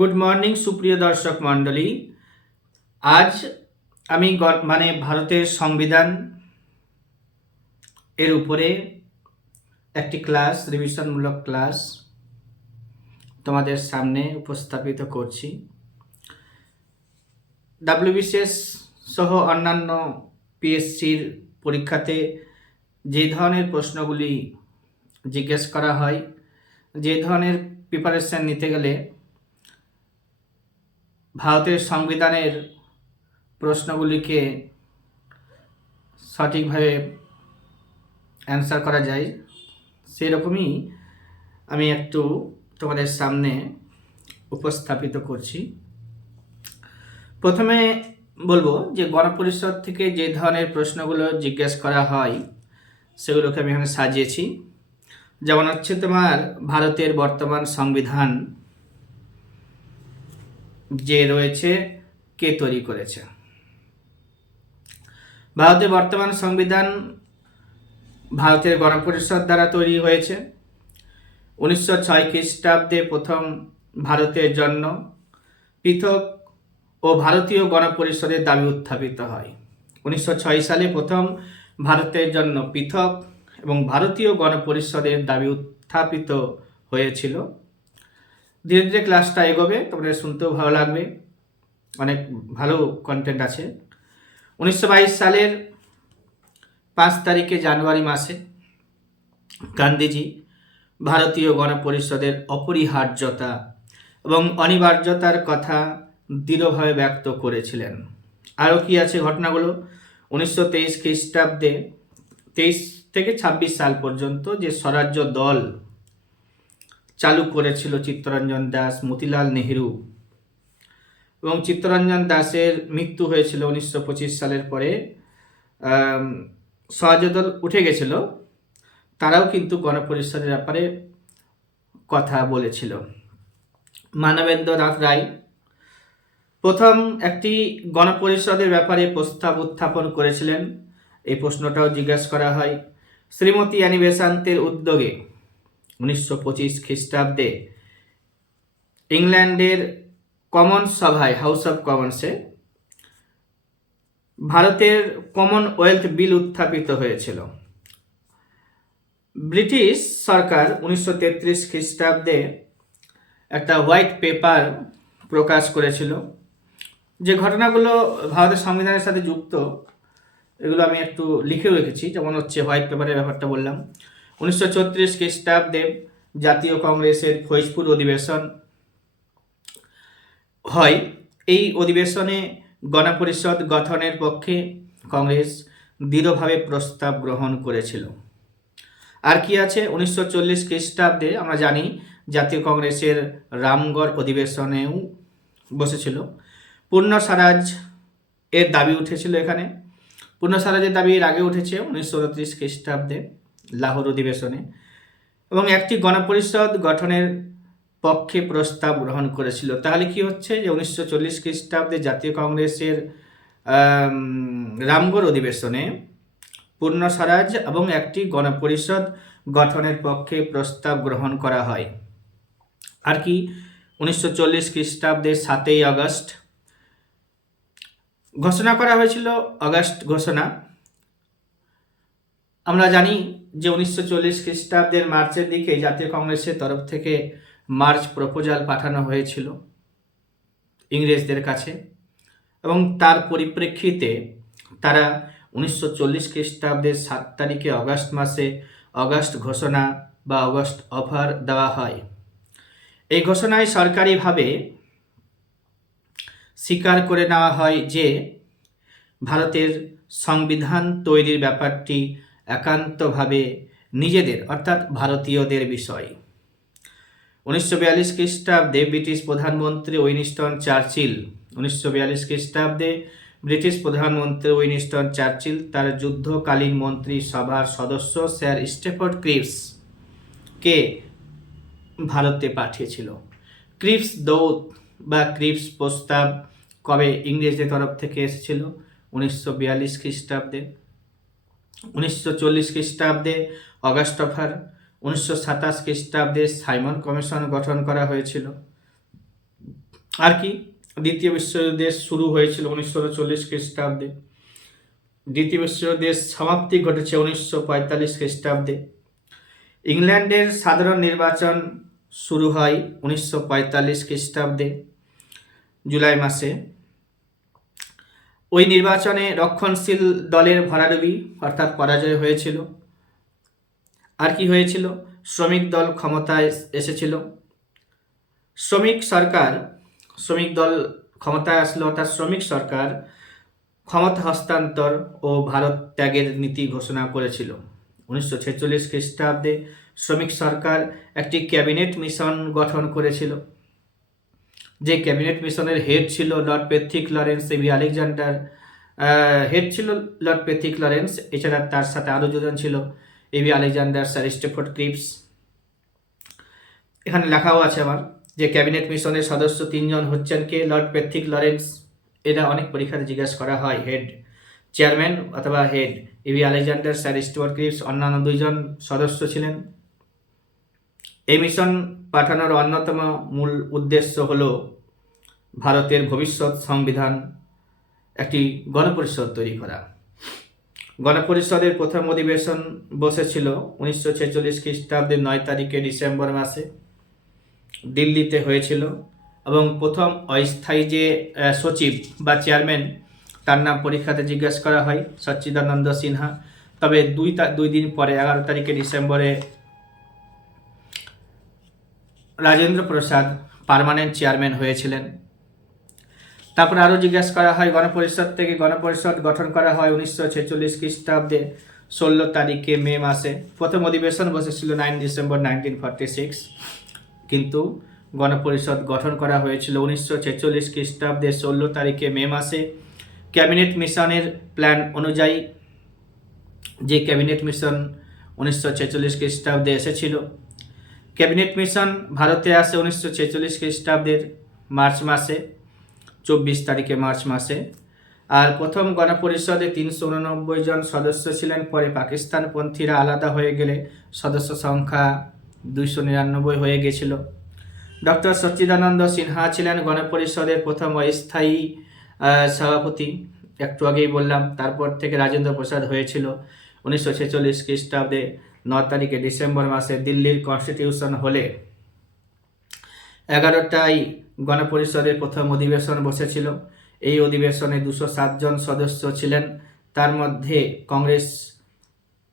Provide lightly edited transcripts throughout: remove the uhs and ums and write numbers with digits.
Good morning সুপ্রিয় দর্শক মণ্ডলী। আজ আমি ভারতের সংবিধান এর উপরে একটি রিভিশনমূলক ক্লাস তোমাদের সামনে উপস্থাপিত করছি। ডাব্লিউবিসিএস সহ অন্যান্য পিএসসির পরীক্ষাতে যে ধরনের প্রশ্নগুলি জিজ্ঞেস করা হয়, যে ধরনের প্রিপারেশন নিতে গেলে ভারতের সংবিধানের প্রশ্নগুলিকে সঠিকভাবে অ্যান্সার করা যায়, সেরকমই আমি একটু তোমাদের সামনে উপস্থাপিত করছি। প্রথমে বলবো যে গণপরিষদ থেকে যে ধরনের প্রশ্নগুলো জিজ্ঞেস করা হয় সেগুলোকে আমি এখানে সাজিয়েছি। যেমন হচ্ছে তোমার ভারতের বর্তমান সংবিধান যে রয়েছে কে তৈরি করেছে। ভারতের বর্তমান সংবিধান ভারতের গণপরিষদ দ্বারা তৈরি হয়েছে। 1906 খ্রিস্টাব্দে প্রথম ভারতের জন্য পৃথক ও ভারতীয় গণপরিষদের দাবি উত্থাপিত হয়। 1906 সালে প্রথম ভারতের জন্য পৃথক এবং ভারতীয় গণপরিষদের দাবি উত্থাপিত হয়েছিল। ধীরে ধীরে ক্লাসটা এগোবে, তোমাদের শুনতেও ভালো লাগবে, অনেক ভালো কন্টেন্ট আছে। 1922 সালের 5 তারিখে জানুয়ারি মাসে গান্ধীজি ভারতীয় গণপরিষদের অপরিহার্যতা এবং অনিবার্যতার কথা দৃঢ়ভাবে ব্যক্ত করেছিলেন। আরও কি আছে ঘটনাগুলো? 1923 খ্রিস্টাব্দে 23 থেকে 26 সাল পর্যন্ত যে স্বরাজ্য দল চালু করেছিল চিত্তরঞ্জন দাস, মতিলাল নেহেরু, এবং চিত্তরঞ্জন দাসের মৃত্যু হয়েছিল 1925 সালের পরে। স্বরাজ্য দল উঠে গেছিল, তারাও কিন্তু গণপরিষদের ব্যাপারে কথা বলেছিল। মানবেন্দ্র নাথ রায় প্রথম একটি গণপরিষদের ব্যাপারে প্রস্তাব উত্থাপন করেছিলেন, এই প্রশ্নটাও জিজ্ঞাসা করা হয়। শ্রীমতী অ্যানি বেসান্তের উদ্যোগে 1925 খ্রিস্টাব্দে ইংল্যান্ডের কমন্স সভায়, হাউস অফ কমন্সে ভারতের কমনওয়েলথ বিল উত্থাপিত হয়েছিল। ব্রিটিশ সরকার 1933 খ্রিস্টাব্দে একটা হোয়াইট পেপার প্রকাশ করেছিল। যে ঘটনাগুলো ভারতের সংবিধানের সাথে যুক্ত এগুলো আমি একটু লিখেও রেখেছি। যেমন হচ্ছে হোয়াইট পেপারের ব্যাপারটা বললাম। 1934 খ্রিস্টাব্দে জাতীয় কংগ্রেসের ফৈজপুর অধিবেশন হয়। এই অধিবেশনে গণপরিষদ গঠনের পক্ষে কংগ্রেস দৃঢ়ভাবে প্রস্তাব গ্রহণ করেছিল। আর কি আছে? 1940 খ্রিস্টাব্দে আমরা জানি জাতীয় কংগ্রেসের রামগড় অধিবেশনেও বসেছিল। পূর্ণ স্বরাজ এর দাবি উঠেছিল এখানে। পূর্ণ স্বরাজের দাবি এর আগে উঠেছে 1929 খ্রিস্টাব্দে লাহোর অধিবেশনে, এবং একটি গণপরিষদ গঠনের পক্ষে প্রস্তাব গ্রহণ করেছিল। তাহলে কি হচ্ছে যে 1940 খ্রিস্টাব্দে জাতীয় কংগ্রেসের রামগড় অধিবেশনে পূর্ণ স্বরাজ এবং একটি গণপরিষদ গঠনের পক্ষে প্রস্তাব গ্রহণ করা হয়। আর কি? 1940 খ্রিস্টাব্দে 7ই আগস্ট ঘোষণা করা হয়েছিল। আগস্ট ঘোষণা আমরা জানি যে 1940 খ্রিস্টাব্দের মার্চের দিকে জাতীয় কংগ্রেসের তরফ থেকে মার্চ প্রপোজাল পাঠানো হয়েছিল ইংরেজদের কাছে, এবং তার পরিপ্রেক্ষিতে তারা 1940 খ্রিস্টাব্দের 7 তারিখে অগাস্ট মাসে অগাস্ট ঘোষণা বা অগাস্ট অফার দেওয়া হয়। এই ঘোষণায় সরকারিভাবে স্বীকার করে নেওয়া হয় যে ভারতের সংবিধান তৈরির ব্যাপারটি একান্তভাবে নিজেদের অর্থাৎ ভারতীয়দের বিষয়। 1942 খ্রিস্টাব্দে ব্রিটিশ প্রধানমন্ত্রী উইনস্টন চার্চিল 1942 খ্রিস্টাব্দে ব্রিটিশ প্রধানমন্ত্রী উইনস্টন চার্চিল তার যুদ্ধকালীন মন্ত্রী সভার সদস্য স্যার স্ট্যাফোর্ড ক্রিপসকে ভারতে পাঠিয়েছিল। ক্রিপস দৌত বা ক্রিপস প্রস্তাব কবে ইংরেজদের তরফ থেকে এসেছিল? 1942 খ্রিস্টাব্দে। 1940 খ্রিস্টাব্দে অগাস্ট অফার। 1927 খ্রিস্টাব্দে সাইমন কমিশন গঠন করা হয়েছিল। আর কি, দ্বিতীয় বিশ্বযুদ্ধের শুরু হয়েছিল 1940 খ্রিস্টাব্দে, দ্বিতীয় বিশ্বযুদ্ধের সমাপ্তি ঘটেছে 1945 খ্রিস্টাব্দে। ইংল্যান্ডের সাধারণ নির্বাচন শুরু হয় 1945 খ্রিস্টাব্দে জুলাই মাসে। ওই নির্বাচনে রক্ষণশীল দলের ভরাডুবি অর্থাৎ পরাজয় হয়েছিল। আর কি হয়েছিল, শ্রমিক দল ক্ষমতায় এসেছিল। শ্রমিক দল ক্ষমতায় আসলো, অর্থাৎ শ্রমিক সরকার ক্ষমতা হস্তান্তর ও ভারত ত্যাগের নীতি ঘোষণা করেছিল। 1946 খ্রিস্টাব্দে শ্রমিক সরকার একটি ক্যাবিনেট মিশন গঠন করেছিল। যে ক্যাবিনেট মিশনের হেড ছিল lord Pethick Lawrence, A V Alexander head ছিল লর্ড প্যাথ্রিক লরেন্স, এছাড়া তার সাথে আরও দুজন ছিল, A V Alexander, sir Stafford Cripps. এখানে লেখাও আছে আমার যে ক্যাবিনেট মিশনের সদস্য 3 জন হচ্ছেন কে, লর্ড প্যাথ্রিক লরেন্স, এরা অনেক পরীক্ষাতে জিজ্ঞাসা করা হয়, হেড চেয়ারম্যান অথবা head, A B Alexander, sir Stuart Cripps, অন্যান্য 2 জন সদস্য ছিলেন। এই মিশন পাঠানোর অন্যতম মূল উদ্দেশ্য হল ভারতের ভবিষ্যৎ সংবিধান একটি গণপরিষদ তৈরি করা। গণপরিষদের প্রথম অধিবেশন বসেছিল 1946 খ্রিস্টাব্দের 9 তারিখে ডিসেম্বর মাসে দিল্লিতে হয়েছিল, এবং প্রথম অস্থায়ী যে সচিব বা চেয়ারম্যান তার নাম পরীক্ষাতে জিজ্ঞাসা করা হয়, সচ্চিদানন্দ সিনহা। তবে 2 দিন পরে 11 তারিখে ডিসেম্বরে রাজেন্দ্র প্রসাদ পার্মানেন্ট চেয়ারম্যান হয়েছিলেন। তারপর আরও জিজ্ঞাসা করা হয় গণপরিষদ গঠন করা হয় 1946 খ্রিস্টাব্দে 16 তারিখে মে মাসে। প্রথম অধিবেশন বসেছিল 9 ডিসেম্বর 1946, কিন্তু গণপরিষদ গঠন করা হয়েছিল 1946 খ্রিস্টাব্দে 16 তারিখে মে মাসে। ক্যাবিনেট মিশনের প্ল্যান অনুযায়ী, যে ক্যাবিনেট মিশন 1946 খ্রিস্টাব্দে এসেছিল, ক্যাবিনেট মিশন ভারতে আসে 1946 খ্রিস্টাব্দের মার্চ মাসে, 24 তারিখে মার্চ মাসে। আর প্রথম গণপরিষদে 389 জন সদস্য ছিলেন। পরে পাকিস্তানপন্থীরা আলাদা হয়ে গেলে সদস্য সংখ্যা 299 হয়ে গেছিল। ডক্টর সচ্চিদানন্দ সিনহা ছিলেন গণপরিষদের প্রথম অস্থায়ী সভাপতি, একটু আগেই বললাম। তারপর থেকে রাজেন্দ্র প্রসাদ হয়েছিল 1946 খ্রিস্টাব্দে 9 তারিখে ডিসেম্বর মাসে দিল্লির কনস্টিটিউশন হলে। 11টায় গণপরিষদের প্রথম অধিবেশন বসেছিল। এই অধিবেশনে 207 জন সদস্য ছিলেন। তার মধ্যে কংগ্রেস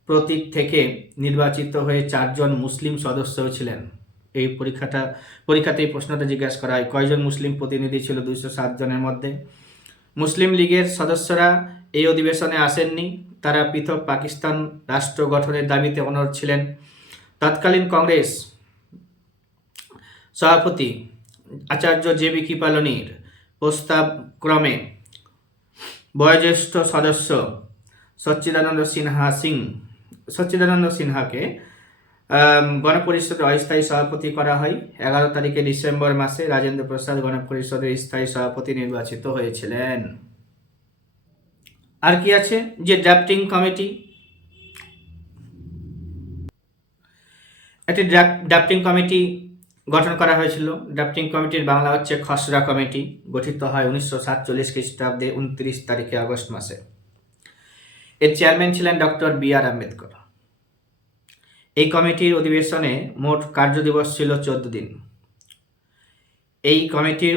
প্রতীক থেকে নির্বাচিত হয়ে 4 জন মুসলিম সদস্যও ছিলেন। এই পরীক্ষাতে এই প্রশ্নটা জিজ্ঞাসা করা হয়, কয়জন মুসলিম প্রতিনিধি ছিল 207 জনের মধ্যে। মুসলিম লীগের সদস্যরা এই অধিবেশনে আসেননি, তারা পৃথক পাকিস্তান রাষ্ট্র গঠনের দাবিতে অনড় ছিলেন। তৎকালীন কংগ্রেস সভাপতি আচার্য জে.বি. কৃপালনির প্রস্তাব ক্রমে বয়োজ্যেষ্ঠ সদস্য সচ্চিদানন্দ সিনহাকে গণপরিষদের অস্থায়ী সভাপতি করা হয়। 11 তারিখে ডিসেম্বর মাসে রাজেন্দ্র প্রসাদ গণপরিষদের স্থায়ী সভাপতি নির্বাচিত হয়েছিলেন। আর কি আছে, যে ড্রাফটিং কমিটি, একটি ড্রাফটিং কমিটি গঠন করা হয়েছিল। ড্রাফটিং কমিটির বাংলা হচ্ছে খসড়া কমিটি, গঠিত হয় 1947 খ্রিস্টাব্দে 29 তারিখে আগস্ট মাসে। এর চেয়ারম্যান ছিলেন ডক্টর বি.আর. আম্বেদকর। এই কমিটির অধিবেশনে মোট কার্যদিবস ছিল 14 দিন। এই কমিটির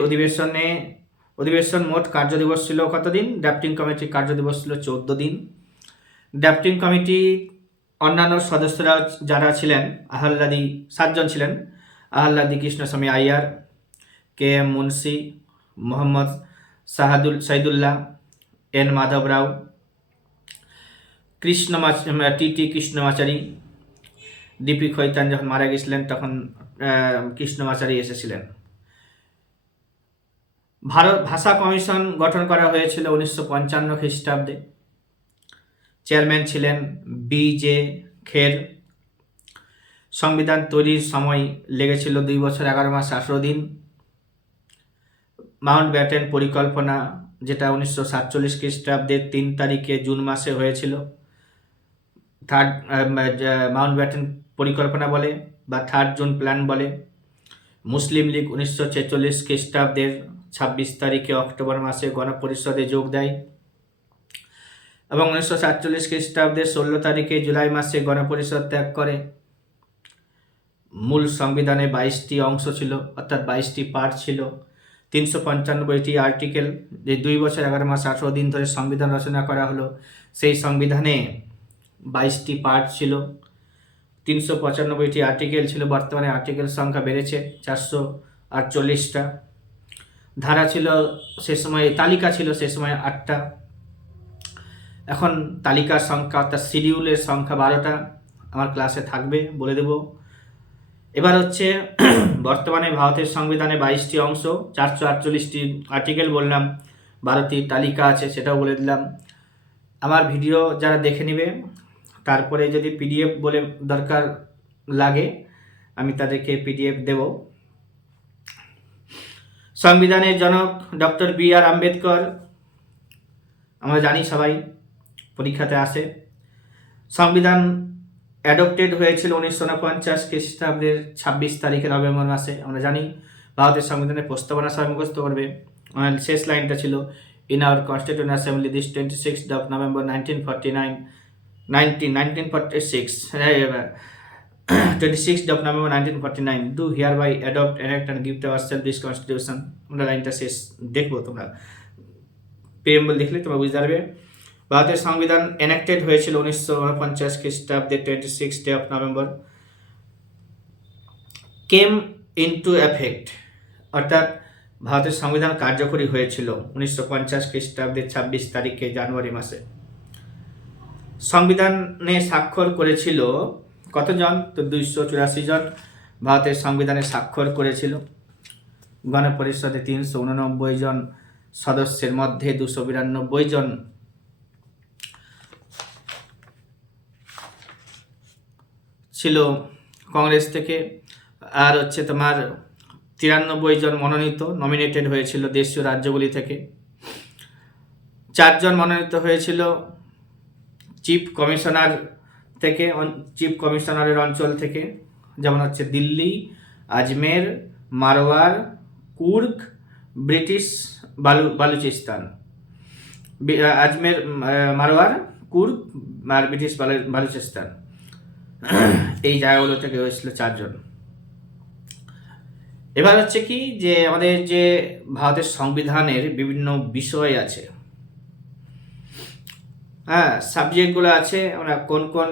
অধিবেশন মোট কার্যদিবস ছিল কতদিন? ড্রাফটিং কমিটির কার্যদিবস ছিল 14 দিন। ড্রাফটিং কমিটি অন্যান্য সদস্যরা যারা ছিলেন, 7 জন ছিলেন: Alladi Krishnaswami Ayyar, K M Munshi, Mohammad Saadulla, N Madhav Rao, T Krishnamachari. D P Khaitan যখন মারা গেছিলেন তখন কৃষ্ণমাচারী এসেছিলেন। ভারত ভাষা কমিশন গঠন করা হয়েছিল 1955 খ্রিস্টাব্দে। চেয়ারম্যান ছিলেন বি.জে. খের। সংবিধান তৈরির সময় লেগেছিল 2 বছর 11 মাস 18 দিন। মাউন্ট ব্যাটেন পরিকল্পনা, যেটা 1947 খ্রিস্টাব্দের 3 তারিখে জুন মাসে হয়েছিল, মাউন্ট ব্যাটেন পরিকল্পনা বলে বা 3 জুন প্ল্যান বলে। মুসলিম লীগ 1946 খ্রিস্টাব্দের 26 তারিখে অক্টোবর মাসে গণপরিষদে যোগ দেয় এবং 1947 খ্রিস্টাব্দের 16 তারিখে জুলাই মাসে গণপরিষদ ত্যাগ করে। মূল সংবিধানে 22টি অংশ ছিল, অর্থাৎ 22টি পার্ট ছিল, 395টি আর্টিকেল। যে 2 বছর 11 মাস 18 দিন ধরে সংবিধান রচনা করা হলো, সেই সংবিধানে 22টি পার্ট ছিল, 395টি আর্টিকেল ছিল। বর্তমানে আর্টিকেল সংখ্যা বেড়েছে 448টা। ধারা ছিল সে সময়, তালিকা ছিল সে সময় 8টা, এখন তালিকার সংখ্যা অর্থাৎ শিডিউলের সংখ্যা 12টা। আমার ক্লাসে থাকবে, বলে দেব। এবার হচ্ছে বর্তমানে ভারতের সংবিধানে 22টি অংশ, 448টি আর্টিকেল বললাম, 12টি তালিকা আছে, সেটাও বলে দিলাম। আমার ভিডিও যারা দেখে নেবে, তারপরে যদি পিডিএফ বলে দরকার লাগে আমি তাদেরকে পিডিএফ দেব। সংবিধানের জনক ডক্টর বি.আর. আম্বেদকর, আমরা জানি, সবাই পরীক্ষাতে আসে। সংবিধান অ্যাডপ্টেড হয়েছিল 1949 খ্রিস্টাব্দের 26 তারিখে নভেম্বর মাসে। আমরা জানি ভারতের সংবিধানের প্রস্তাবনা সবাই মুখস্থ করবে। শেষ লাইনটা ছিল, in our constitution assembly this 26th November 1946 26th November 1949 do hereby adopt, enact and give to ourselves this constitution। আমরা লাইনটা শেষ দেখবো, তোমরা প্রিয়েম্বল দেখলে তোমরা বুঝতে পারবে। ভারতের সংবিধান এনাক্টেড হয়েছিল 1949 খ্রিস্টাব্দে 26th November, came into effect, অর্থাৎ ভারতের সংবিধান কার্যকরী হয়েছিল 1950 খ্রিস্টাব্দের 26 তারিখে জানুয়ারি মাসে। সংবিধানে স্বাক্ষর করেছিল কতজন? তো 284 জন ভারতের সংবিধানে স্বাক্ষর করেছিল। গণপরিষদে 389 জন সদস্যের মধ্যে 292 জন ছিল কংগ্রেস থেকে, আর হচ্ছে তোমার 93 জন মনোনীত নমিনেটেড হয়েছিল দেশীয় রাজ্যগুলি থেকে। 4 জন মনোনীত হয়েছিল চিফ কমিশনার থেকে, চিফ কমিশনারের অঞ্চল থেকে, যেমন হচ্ছে দিল্লি, আজমের, মারওয়ার, কুর্গ, ব্রিটিশ বালুচিস্তান। আজমের, মারওয়ার, কুর্গ আর ব্রিটিশ বালুচিস্তান, এই জায়গাগুলো থেকে হয়েছিল 4 জন। এবার হচ্ছে কি, যে আমাদের যে ভারতের সংবিধানের বিভিন্ন বিষয় আছে, সাবজেক্টগুলো আছে, আমরা কোন কোন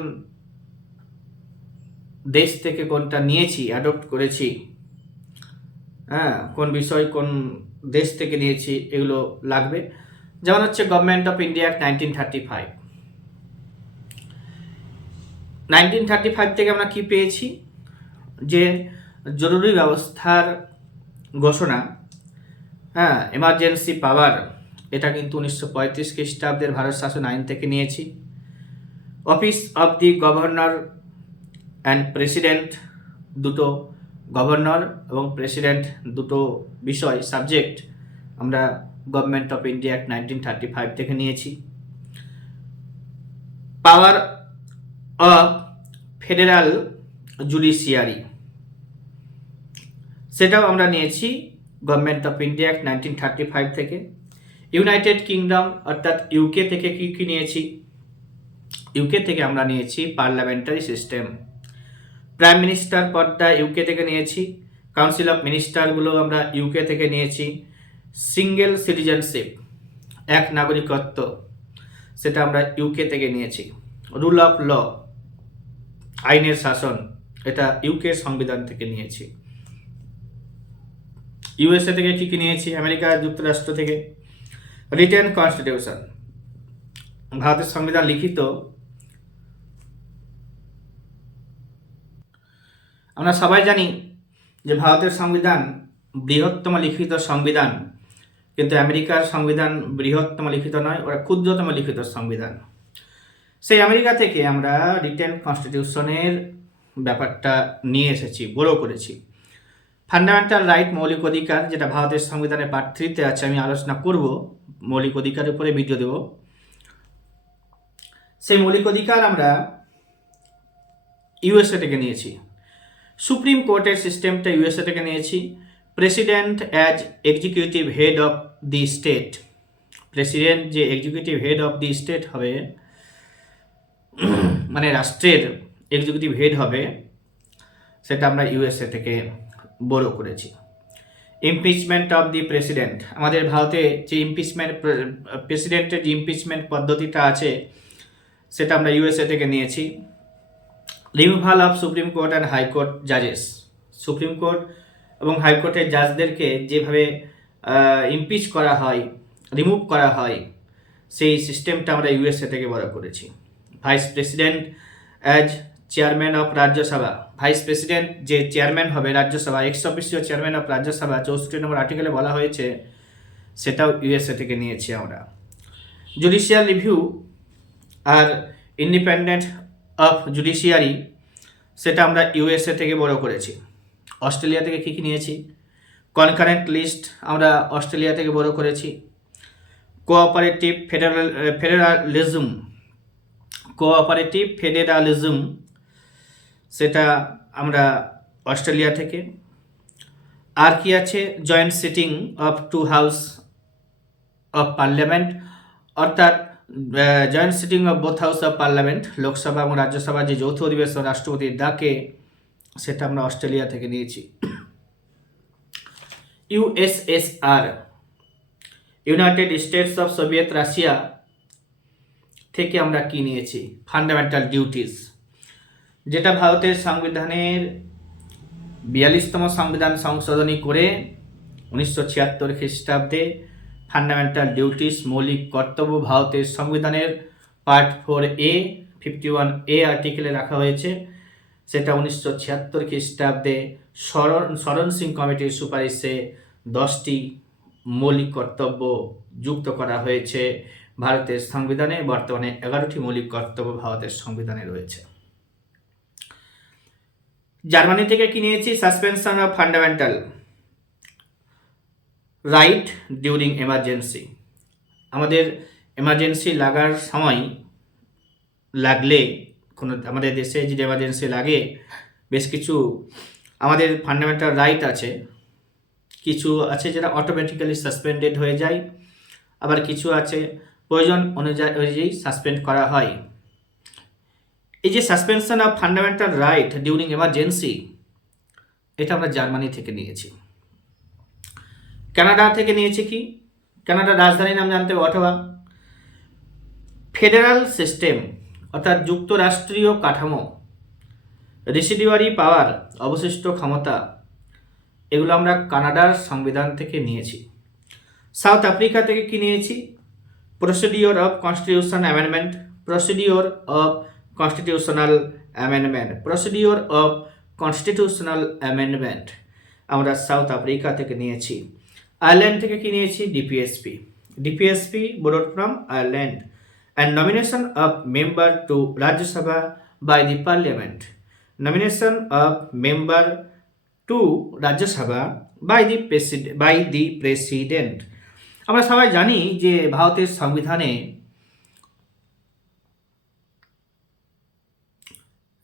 দেশ থেকে কোনটা নিয়েছি, অ্যাডপ্ট করেছি, কোন বিষয় কোন দেশ থেকে নিয়েছি, এগুলো লাগবে। যেমন হচ্ছে গভর্নমেন্ট অফ ইন্ডিয়া অ্যাক্ট 1935। 1935 থেকে আমরা কি পেয়েছি, যে জরুরি ব্যবস্থার ঘোষণা, এমার্জেন্সি পাওয়ার, এটা কিন্তু 1935 খ্রিস্টাব্দের ভারত শাসন আইন থেকে নিয়েছি। Office of the governor and president, দুটো গভর্নর এবং প্রেসিডেন্ট দুটো বিষয়, সাবজেক্ট, আমরা গভর্নমেন্ট অফ ইন্ডিয়া অ্যাক্ট 1935 থেকে নিয়েছি। পাওয়ার অফ ফেডারেল জুডিশিয়ারি, সেটাও আমরা নিয়েছি গভর্নমেন্ট অফ ইন্ডিয়া অ্যাক্ট 1935 থেকে। ইউনাইটেড কিংডম অর্থাৎ ইউকে থেকে কি কি নিয়েছি? ইউকে থেকে আমরা নিয়েছি পার্লামেন্টারি সিস্টেম। প্রাইম মিনিস্টার পদটা ইউকে থেকে নিয়েছি। কাউন্সিল অফ মিনিস্টারগুলো আমরা ইউকে থেকে নিয়েছি। সিঙ্গেল সিটিজেনশিপ, এক নাগরিকত্ব, সেটা আমরা ইউকে থেকে নিয়েছি। রুল অফ ল, আইনের শাসন, এটা ইউকে সংবিধান থেকে নিয়েছি। ইউএসএ থেকে কি কি নিয়েছি? আমেরিকা যুক্তরাষ্ট্র থেকে রিটেন কনস্টিটিউশন, ভারতের সংবিধান লিখিত। আমরা সবাই জানি যে ভারতের সংবিধান বৃহত্তম লিখিত সংবিধান, কিন্তু আমেরিকার সংবিধান বৃহত্তম লিখিত নয়, ওরা ক্ষুদ্রতম লিখিত সংবিধান। সেই আমেরিকা থেকে আমরা রিটেন কনস্টিটিউশনের ব্যাপারটা নিয়ে এসেছি, বড় করেছি। ফান্ডামেন্টাল রাইট, মৌলিক অধিকার, যেটা ভারতের সংবিধানের পার্ট 3-তে আছে, আমি আলোচনা করব, মৌলিক অধিকারের উপরে ভিডিও দেব। সেই মৌলিক অধিকার আমরা ইউএসএ থেকে নিয়েছি। সুপ্রিম কোর্টের সিস্টেমটা ইউএসএ থেকে নিয়েছি। President as executive head of the state. President যে executive head of the state হবে, মানে রাষ্ট্রের এক্সিকিউটিভ হেড হবে, সেটা আমরা ইউএসএ থেকে বড় করেছি। ইমপিচমেন্ট অফ দি প্রেসিডেন্ট, আমাদের ভারতে যে প্রেসিডেন্টের যে ইমপিচমেন্ট পদ্ধতিটা আছে সেটা আমরা ইউএসএ থেকে নিয়েছি। Removal of supreme court and high court জাজেস, সুপ্রিম কোর্ট এবং হাইকোর্টের জাজদেরকে যেভাবে ইমপিচ করা হয়, রিমুভ করা হয়, সেই সিস্টেমটা আমরা ইউএসএ থেকে বড় করেছি। Vice president as chairman of Rajya Sabha, vice president যে চেয়ারম্যান হবে Rajya Sabha, ex officio chairman of Rajya Sabha 64 নম্বর আর্টিকেলে বলা হয়েছে, সেটাও ইউএসএ থেকে নিয়েছি আমরা। জুডিশিয়াল রিভিউ আর ইন্ডিপেন্ডেন্ট অফ জুডিশিয়ারি, সেটা আমরা ইউএসএ থেকে বড় করেছি। অস্ট্রেলিয়া থেকে কী কী নিয়েছি? কনকারেন্ট লিস্ট আমরা অস্ট্রেলিয়া থেকে বড় করেছি। কোঅপারেটিভ ফেডারালিজম, সেটা আমরা অস্ট্রেলিয়া থেকে। আর কি আছে? Joint sitting of two house of parliament, অর্থাৎ joint sitting of both house of parliament, Lok Sabha এবং রাজ্যসভার যে যৌথ অধিবেশন রাষ্ট্রপতির ডাকে, সেটা আমরা অস্ট্রেলিয়া থেকে নিয়েছি। USSR, United states of Soviet Russia থেকে আমরা কি নিয়েছি? ফান্ডামেন্টাল ডিউটিস, যেটা ভারতের সংবিধানের 42তম সংবিধান সংশোধনী করে 1976 খ্রিস্টাব্দে ফান্ডামেন্টাল ডিউটিস, মৌলিক কর্তব্য, ভারতের সংবিধানের পার্ট 4A 51A আর্টিকেলে রাখা হয়েছে। সেটা 1976 খ্রিস্টাব্দে শরণ সিং কমিটির সুপারিশে 10টি মৌলিক কর্তব্য যুক্ত করা হয়েছে ভারতের সংবিধানে। বর্তমানে 11টি মৌলিক কর্তব্য ভারতের সংবিধানে রয়েছে। জার্মানি থেকে কি নিয়েছি? Suspension of fundamental right during emergency, আমাদের এমার্জেন্সি লাগার সময় লাগলে, কোনো আমাদের দেশে যদি এমার্জেন্সি লাগে, বেশ কিছু আমাদের ফান্ডামেন্টাল রাইট আছে, কিছু আছে যেটা অটোমেটিক্যালি সাসপেন্ডেড হয়ে যায়, আবার কিছু আছে প্রয়োজন অনুযায়ী সাসপেন্ড করা হয়। এই যে suspension of fundamental right during emergency, এটা আমরা জার্মানি থেকে নিয়েছি। কানাডা থেকে নিয়েছি কি? কানাডার রাজধানীর নাম জানতে হবে অটোয়া। ফেডারাল সিস্টেম, অর্থাৎ যুক্তরাষ্ট্রীয় কাঠামো, রেসিডিউয়ারি পাওয়ার, অবশিষ্ট ক্ষমতা, এগুলো আমরা কানাডার সংবিধান থেকে নিয়েছি। সাউথ আফ্রিকা থেকে কি নিয়েছি? Procedure of constitution amendment, procedure of constitutional amendment, procedure of constitutional amendment আমরা সাউথ আফ্রিকা থেকে নিয়েছি। আয়ারল্যান্ড থেকে কি নিয়েছি? DPSP borrowed from Ireland, and nomination of member to Rajya Sabha by the Parliament, nomination of member to Rajya Sabha by the President। আমরা সবাই জানি যে ভারতের সংবিধানে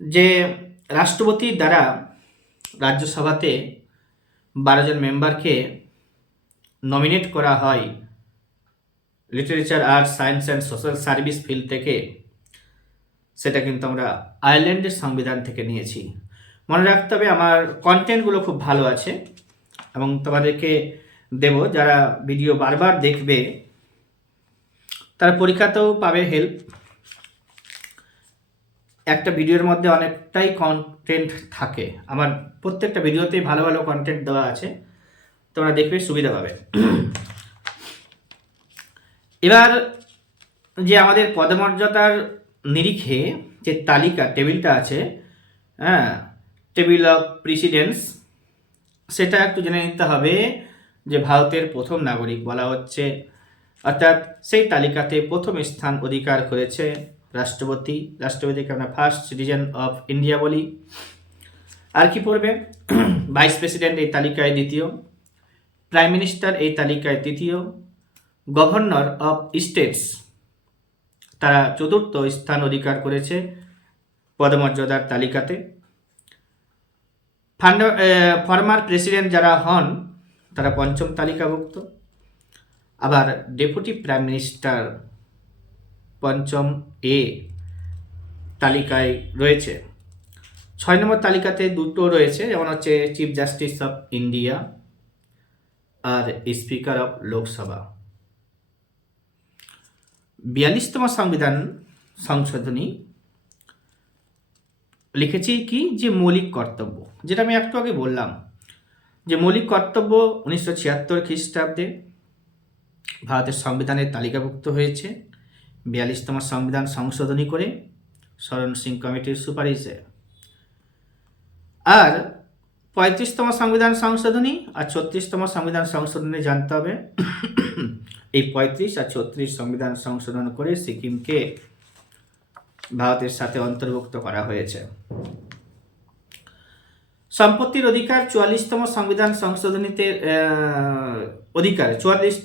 যে রাষ্ট্রপতির দ্বারা রাজ্যসভাতে 12 জন মেম্বারকে নমিনেট করা হয় literature, arts, science and social service field থেকে, সেটা কিন্তু আমরা আয়ারল্যান্ডের সংবিধান থেকে নিয়েছি। মনে রাখতে হবে, আমার কন্টেন্টগুলো খুব ভালো আছে এবং তোমাদেরকে দেব, যারা ভিডিও বারবার দেখবে তারা পরীক্ষাতেও পাবে হেল্প। একটা ভিডিওর মধ্যে অনেকটাই কন্টেন্ট থাকে, আমার প্রত্যেকটা ভিডিওতেই ভালো ভালো কন্টেন্ট দেওয়া আছে, তোমরা দেখবে সুবিধা পাবে। এবার যে আমাদের পদমর্যাদার নিরিখে যে তালিকা, টেবিলটা আছে, হ্যাঁ, টেবিল অফ প্রিসিডেন্স, সেটা একটু জেনে নিতে হবে যে ভারতের প্রথম নাগরিক বলা হচ্ছে, অর্থাৎ সেই তালিকাতে প্রথম স্থান অধিকার করেছে রাষ্ট্রপতিকে আমরা ফার্স্ট সিটিজেন অফ ইন্ডিয়া বলি। আর কি পড়বে? ভাইস প্রেসিডেন্ট এই তালিকায় দ্বিতীয়, প্রাইম মিনিস্টার এই তালিকায় তৃতীয়, গভর্নর অফ স্টেটস তারা চতুর্থ স্থান অধিকার করেছে পদমর্যাদার তালিকাতে। ফর্মার প্রেসিডেন্ট যারা হন তারা পঞ্চম তালিকাভুক্ত। আবার ডেপুটি প্রাইম মিনিস্টার পঞ্চম এ তালিকায় রয়েছে। 6 নম্বর তালিকাতে দুটো রয়েছে, যেমন হচ্ছে চিফ জাস্টিস অফ ইন্ডিয়া আর স্পিকার অফ লোকসভা। 42তম সংবিধান সংশোধনী লিখেছি কি, যে মৌলিক কর্তব্য, যেটা আমি একটু আগে বললাম, যে মৌলিক কর্তব্য 1976 খ্রিস্টাব্দে ভারতের সংবিধানের তালিকাভুক্ত হয়েছে 42তম সংবিধান সংশোধনী করে শরণ সিং কমিটির সুপারিশে। আর 35তম সংবিধান সংশোধনী আর 36তম সংবিধান সংশোধনী জানতে হবে। এই 35 আর 36 সংবিধান সংশোধন করে সিকিমকে ভারতের সাথে অন্তর্ভুক্ত করা হয়েছে। সম্পত্তির অধিকার 44তম সংবিধান সংশোধনীতে অধিকার 44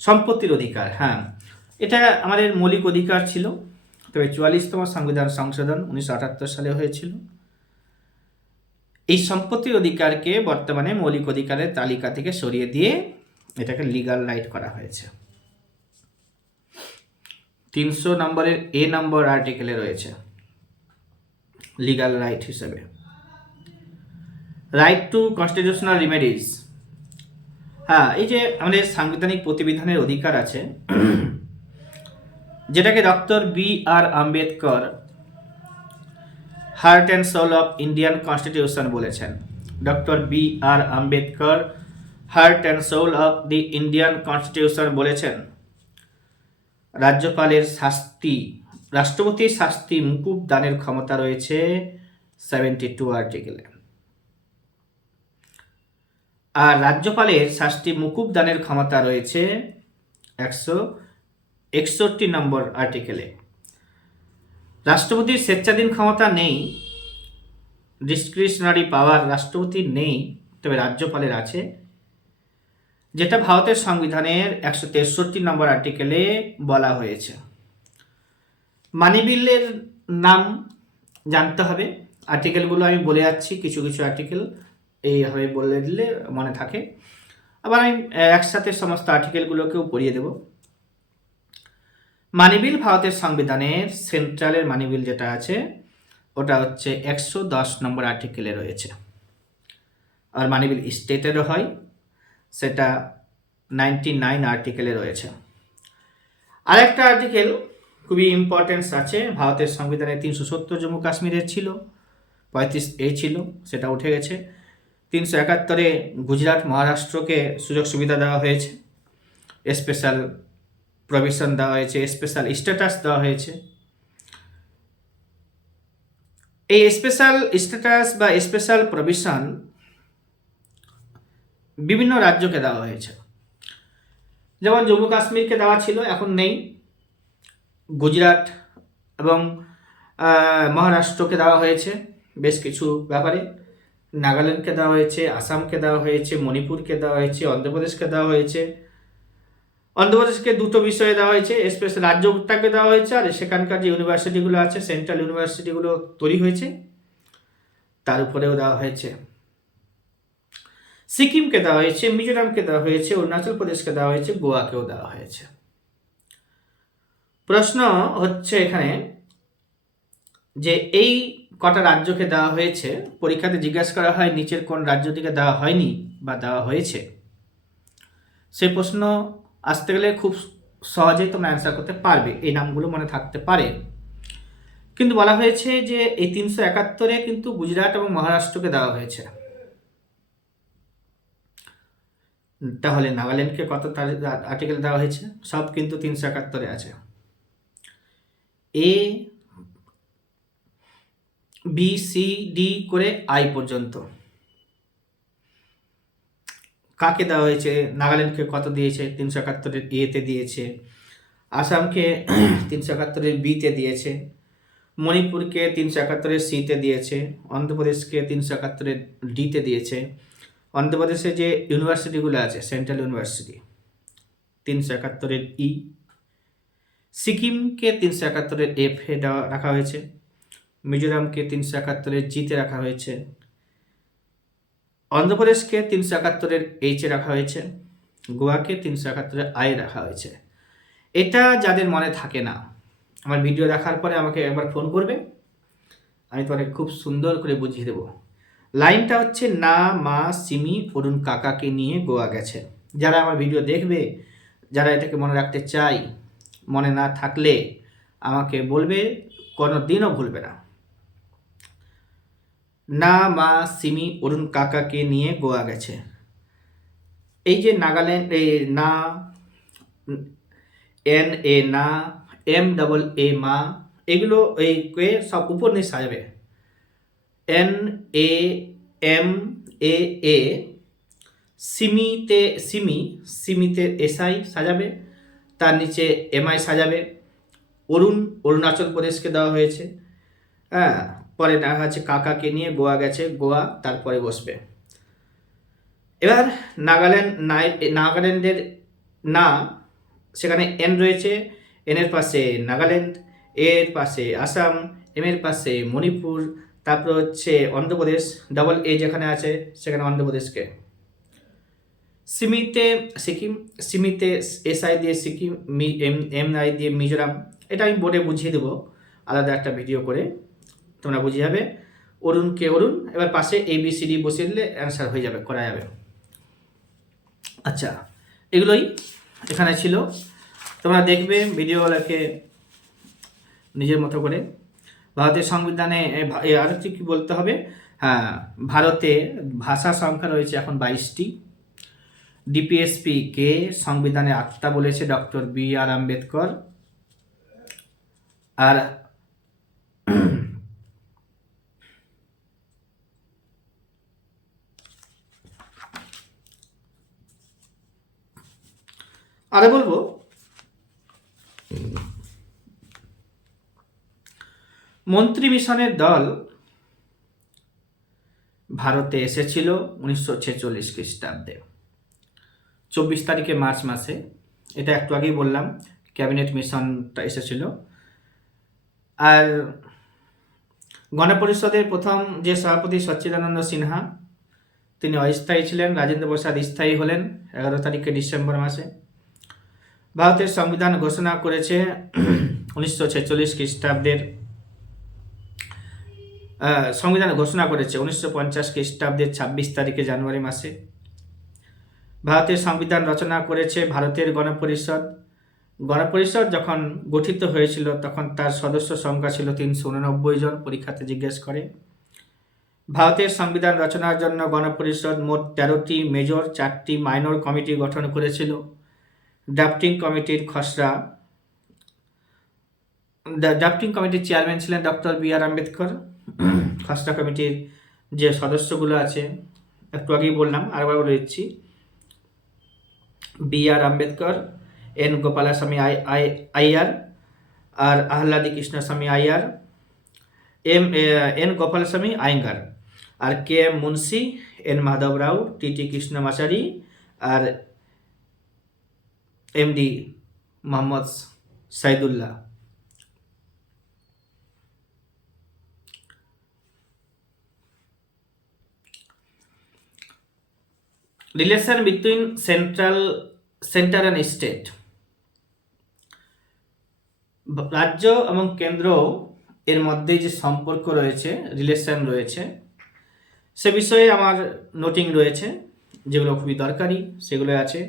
সম্পত্তির অধিকার, হ্যাঁ, এটা আমাদের মৌলিক অধিকার ছিল, তবে 44তম সংবিধান সংশোধন 1978 সালে হয়েছিল। এই সম্পত্তির অধিকারকে বর্তমানে মৌলিক অধিকারের তালিকা থেকে সরিয়ে দিয়ে এটাকে লিগাল রাইট করা হয়েছে। 300 নম্বরের এ নম্বর আর্টিকেলে রয়েছে লিগাল রাইট হিসেবে রাইট টু কনস্টিটিউশনাল রিমেডিজ। হ্যাঁ, এই যে আমাদের সাংবিধানিক প্রতিবিধানের অধিকার আছে, যেটাকে doctor B.R. Ambedkar heart and soul of Indian constitution বলেছেন। Doctor B.R. Ambedkar heart and soul of the Indian constitution বলেছেন, রাজ্যপালের শাস্তি, রাষ্ট্রপতির শাস্তি মুকুব দানের ক্ষমতা রয়েছে 72 আর্টিকেলে। আর রাজ্যপালের শাস্তি মুকুব দানের ক্ষমতা রয়েছে 161 নম্বর আর্টিকেলে। রাষ্ট্রপতির স্বেচ্ছাধীন ক্ষমতা নেই, ডিসক্রিশনারি পাওয়ার রাষ্ট্রপতির নেই, তবে রাজ্যপালের আছে, যেটা ভারতের সংবিধানের 163 নম্বর আর্টিকেলে বলা হয়েছে। মানি বিলের নাম জানতে হবে, আর্টিকেলগুলো আমি বলে যাচ্ছি, কিছু কিছু আর্টিকেল এইভাবে বলে দিলে মনে থাকে, আবার আমি একসাথে সমস্ত আর্টিকেলগুলোকেও পড়িয়ে দেব। মানি বিল ভারতের সংবিধানের সেন্ট্রালের মানি বিল যেটা আছে ওটা হচ্ছে 110 নম্বর আর্টিকেলে রয়েছে। আর মানি বিল স্টেটেরও হয়, সেটা 99 আর্টিকেলে রয়েছে। আরেকটা আর্টিকেল খুবই ইম্পর্টেন্স আছে, ভারতের সংবিধানে 370 জম্মু কাশ্মীরের ছিল, 35A ছিল, সেটা উঠে গেছে। 371 গুজরাট মহারাষ্ট্রকে সুযোগ সুবিধা দেওয়া হয়েছে, স্পেশাল প্রভিশন দেওয়া হয়েছে, স্পেশাল স্ট্যাটাস দেওয়া হয়েছে। এই স্পেশাল স্ট্যাটাস বা স্পেশাল প্রভিশন বিভিন্ন রাজ্যকে দেওয়া হয়েছে, যেমন জম্মু কাশ্মীরকে দেওয়া ছিল, এখন নেই। গুজরাট এবং মহারাষ্ট্রকে দেওয়া হয়েছে বেশ কিছু ব্যাপারে, নাগাল্যান্ডকে দেওয়া হয়েছে, আসামকে দেওয়া হয়েছে, মণিপুরকে দেওয়া হয়েছে, অন্ধ্রপ্রদেশকে দেওয়া হয়েছে। অন্ধ্রপ্রদেশকে দুটো বিষয়ে দেওয়া হয়েছে, স্পেশাল রাজ্যটাকে দেওয়া হয়েছে, আর সেখানকার যে ইউনিভার্সিটিগুলো আছে, সেন্ট্রাল ইউনিভার্সিটিগুলো তৈরি হয়েছে, তার উপরেও দেওয়া হয়েছে। সিকিমকে দেওয়া হয়েছে, মিজোরামকে দেওয়া হয়েছে, অরুণাচল প্রদেশকে দেওয়া হয়েছে, গোয়াকেও দেওয়া হয়েছে। প্রশ্ন হচ্ছে এখানে যে এই কটা রাজ্যকে দেওয়া হয়েছে, পরীক্ষাতে জিজ্ঞাসা করা হয় নিচের কোন রাজ্যটিকে দেওয়া হয়নি বা দেওয়া হয়েছে, সেই প্রশ্ন আসতে গেলে খুব সহজেই তোমরা অ্যান্সার করতে পারবে, এই নামগুলো মনে থাকতে পারে। কিন্তু বলা হয়েছে যে এই 371 কিন্তু গুজরাট এবং মহারাষ্ট্রকে দেওয়া হয়েছে। তাহলে নাগাল্যান্ডকে কত আর্টিকেল দেওয়া হয়েছে? সব কিন্তু 371 আছে। A B C D করে I পর্যন্ত কাকে দেওয়া হয়েছে? নাগাল্যান্ডকে কত দিয়েছে? 371 A তে দিয়েছে, আসামকে 371 B তে দিয়েছে, মণিপুরকে 371 C তে দিয়েছে, অন্ধ্রপ্রদেশকে 371 D তে দিয়েছে। অন্ধ্রপ্রদেশে যে ইউনিভার্সিটিগুলো আছে, সেন্ট্রাল ইউনিভার্সিটি 371 E, সিকিমকে 371 F এ রাখা হয়েছে, মিজোরামকে 371 G তে রাখা হয়েছে, অন্ধ্রপ্রদেশকে 371-এর এইচে রাখা হয়েছে, গোয়াকে 371-এর আয়ে রাখা হয়েছে। এটা যাদের মনে থাকে না, আমার ভিডিও দেখার পরে আমাকে একবার ফোন করবে, আমি তোমাকে খুব সুন্দর করে বুঝিয়ে দেবো। লাইনটা হচ্ছে, না মা সিমি অরুণ কাকাকে নিয়ে গোয়া গেছে। যারা আমার ভিডিও দেখবে, যারা এটাকে মনে রাখতে চাই, মনে না থাকলে আমাকে বলবে, কোনো দিনও ভুলবে না। না মা সিমি অরুণ কাকাকে নিয়ে গোয়া গেছে। এই যে নাগাল্যান্ড, এই না, এন এ না, এম ডাবল এ মা, এগুলো এই কে সব উপর নিয়ে সাজাবে। N A M A A, সিমিতে সিমি, সিমিতে এসআই সাজাবে, তার নিচে এমআই সাজাবে। অরুণ, অরুণাচল প্রদেশকে দেওয়া হয়েছে। হ্যাঁ, পরে দেখা যাচ্ছে কাকাকে নিয়ে গোয়া গেছে, গোয়া তারপরে বসবে। এবার নাগাল্যান্ড, নাগাল্যান্ডের না, সেখানে এন রয়েছে, এনের পাশে নাগাল্যান্ড, এর পাশে আসাম, এম এর পাশে মণিপুর, তারপর হচ্ছে অন্ধ্রপ্রদেশ, ডাবল এ যেখানে আছে সেখানে অন্ধ্রপ্রদেশকে। সিমিতে সিকিম, সিমিতে এসআই দিয়ে সিকিম, এমআই দিয়ে মিজোরাম। এটা আমি বোর্ডে বুঝিয়ে দেবো আলাদা একটা ভিডিও করে, তোমরা বুঝে যাবে। অরুণকে অরুণ, এবার পাশে ABCD বসিয়ে দিলে অ্যান্সার হয়ে যাবে, করা যাবে। আচ্ছা, এগুলোই এখানে ছিল, তোমরা দেখবে ভিডিওগুলোকে নিজের মতো করে। ভারতের সংবিধানে আরও কি বলতে হবে, হ্যাঁ, ভারতে ভাষা সংখ্যা রয়েছে এখন 22টি। DPSP কে সংবিধানে আত্মা বলেছে ডক্টর BR আম্বেদকর। আর আরে বলবো, মন্ত্রী মিশনের দল ভারতে এসেছিল 1946 খ্রিস্টাব্দে 24 তারিখে মার্চ মাসে। এটা একটু আগেই বললাম, ক্যাবিনেট মিশনটা এসেছিল। আর গণপরিষদের প্রথম যে সভাপতি সচ্চিদানন্দ সিনহা, তিনি অস্থায়ী ছিলেন, রাজেন্দ্র প্রসাদ স্থায়ী হলেন 11 তারিখে ডিসেম্বর মাসে। ভারতের সংবিধান ঘোষণা করেছে 1946 খ্রিস্টাব্দের, সংবিধান ঘোষণা করেছে 1950 খ্রিস্টাব্দের 26 তারিখে জানুয়ারি মাসে। ভারতের সংবিধান রচনা করেছে ভারতের গণপরিষদ। গণপরিষদ যখন গঠিত হয়েছিল তখন তার সদস্য সংখ্যা ছিল 389 জন, পরীক্ষাতে জিজ্ঞেস করে। ভারতের সংবিধান রচনার জন্য গণপরিষদ মোট 13টি মেজর, 4টি মাইনর কমিটি গঠন করেছিল। ড্রাফটিং কমিটির খসড়া, ড্রাফটিং কমিটির চেয়ারম্যান ছিলেন ডক্টর BR আম্বেদকর। খসড়া কমিটির যে সদস্যগুলো আছে একটু আগেই বললাম, আরেকবার বলে দিচ্ছি। BR আম্বেদকর, N গোপালাস্বামী আইয়ার, আর আহ্লাদি কৃষ্ণস্বামী আইয়ার, N গোপালাস্বামী আয়েঙ্গার, আর KM Munshi, N Madhav Rao, TT Krishnamachari, আর MD Mohammad Saadulla. Relation between centre and state, রাজ্য এবং কেন্দ্র এর মধ্যে যে সম্পর্ক রয়েছে, রিলেশন রয়েছে, সে বিষয়ে আমার নোটিং রয়েছে, যেগুলো খুবই দরকারি সেগুলো আছে।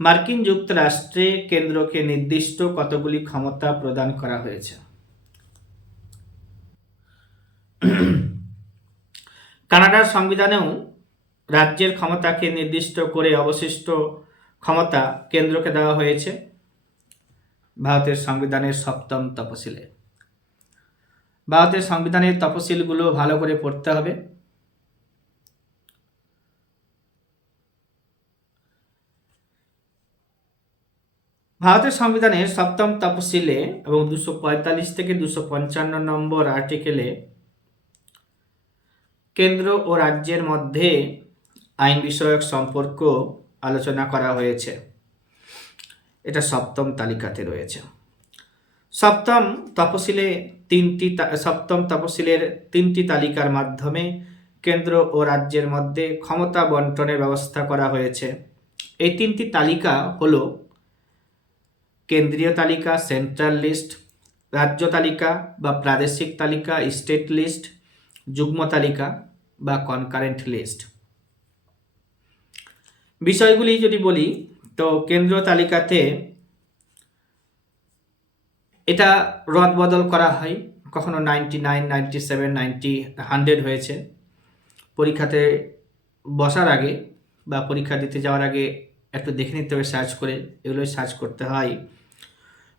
মার্কিন যুক্তরাষ্ট্রে কেন্দ্রকে নির্দিষ্ট কতগুলি ক্ষমতা প্রদান করা হয়েছে। কানাডার সংবিধানেও রাজ্যের ক্ষমতাকে নির্দিষ্ট করে অবশিষ্ট ক্ষমতা কেন্দ্রকে দেওয়া হয়েছে ভারতের সংবিধানের 7ম তফসিলে। ভারতের সংবিধানের তফসিলগুলো ভালো করে পড়তে হবে। ভারতের সংবিধানের 7ম তফসিলে এবং 245 থেকে 255 নম্বর আর্টিকেলে কেন্দ্র ও রাজ্যের মধ্যে আইন বিষয়ক সম্পর্ক আলোচনা করা হয়েছে। এটা 7ম তালিকাতে রয়েছে। 7ম তফসিলের 3টি তালিকার মাধ্যমে কেন্দ্র ও রাজ্যের মধ্যে ক্ষমতা বন্টনের ব্যবস্থা করা হয়েছে। এই তিনটি তালিকা হলো কেন্দ্রীয় তালিকা সেন্ট্রাল লিস্ট, রাজ্য তালিকা বা প্রাদেশিক তালিকা স্টেট লিস্ট, যুগ্ম তালিকা বা কনকারেন্ট লিস্ট। বিষয়গুলি যদি বলি তো কেন্দ্রীয় তালিকাতে এটা রদবদল করা হয়, কখনো 99, 97, 90, 100 হয়েছে। পরীক্ষাতে বসার আগে বা পরীক্ষা দিতে যাওয়ার আগে একটু দেখে নিতে হবে সার্চ করে, এগুলোই সার্চ করতে হয়।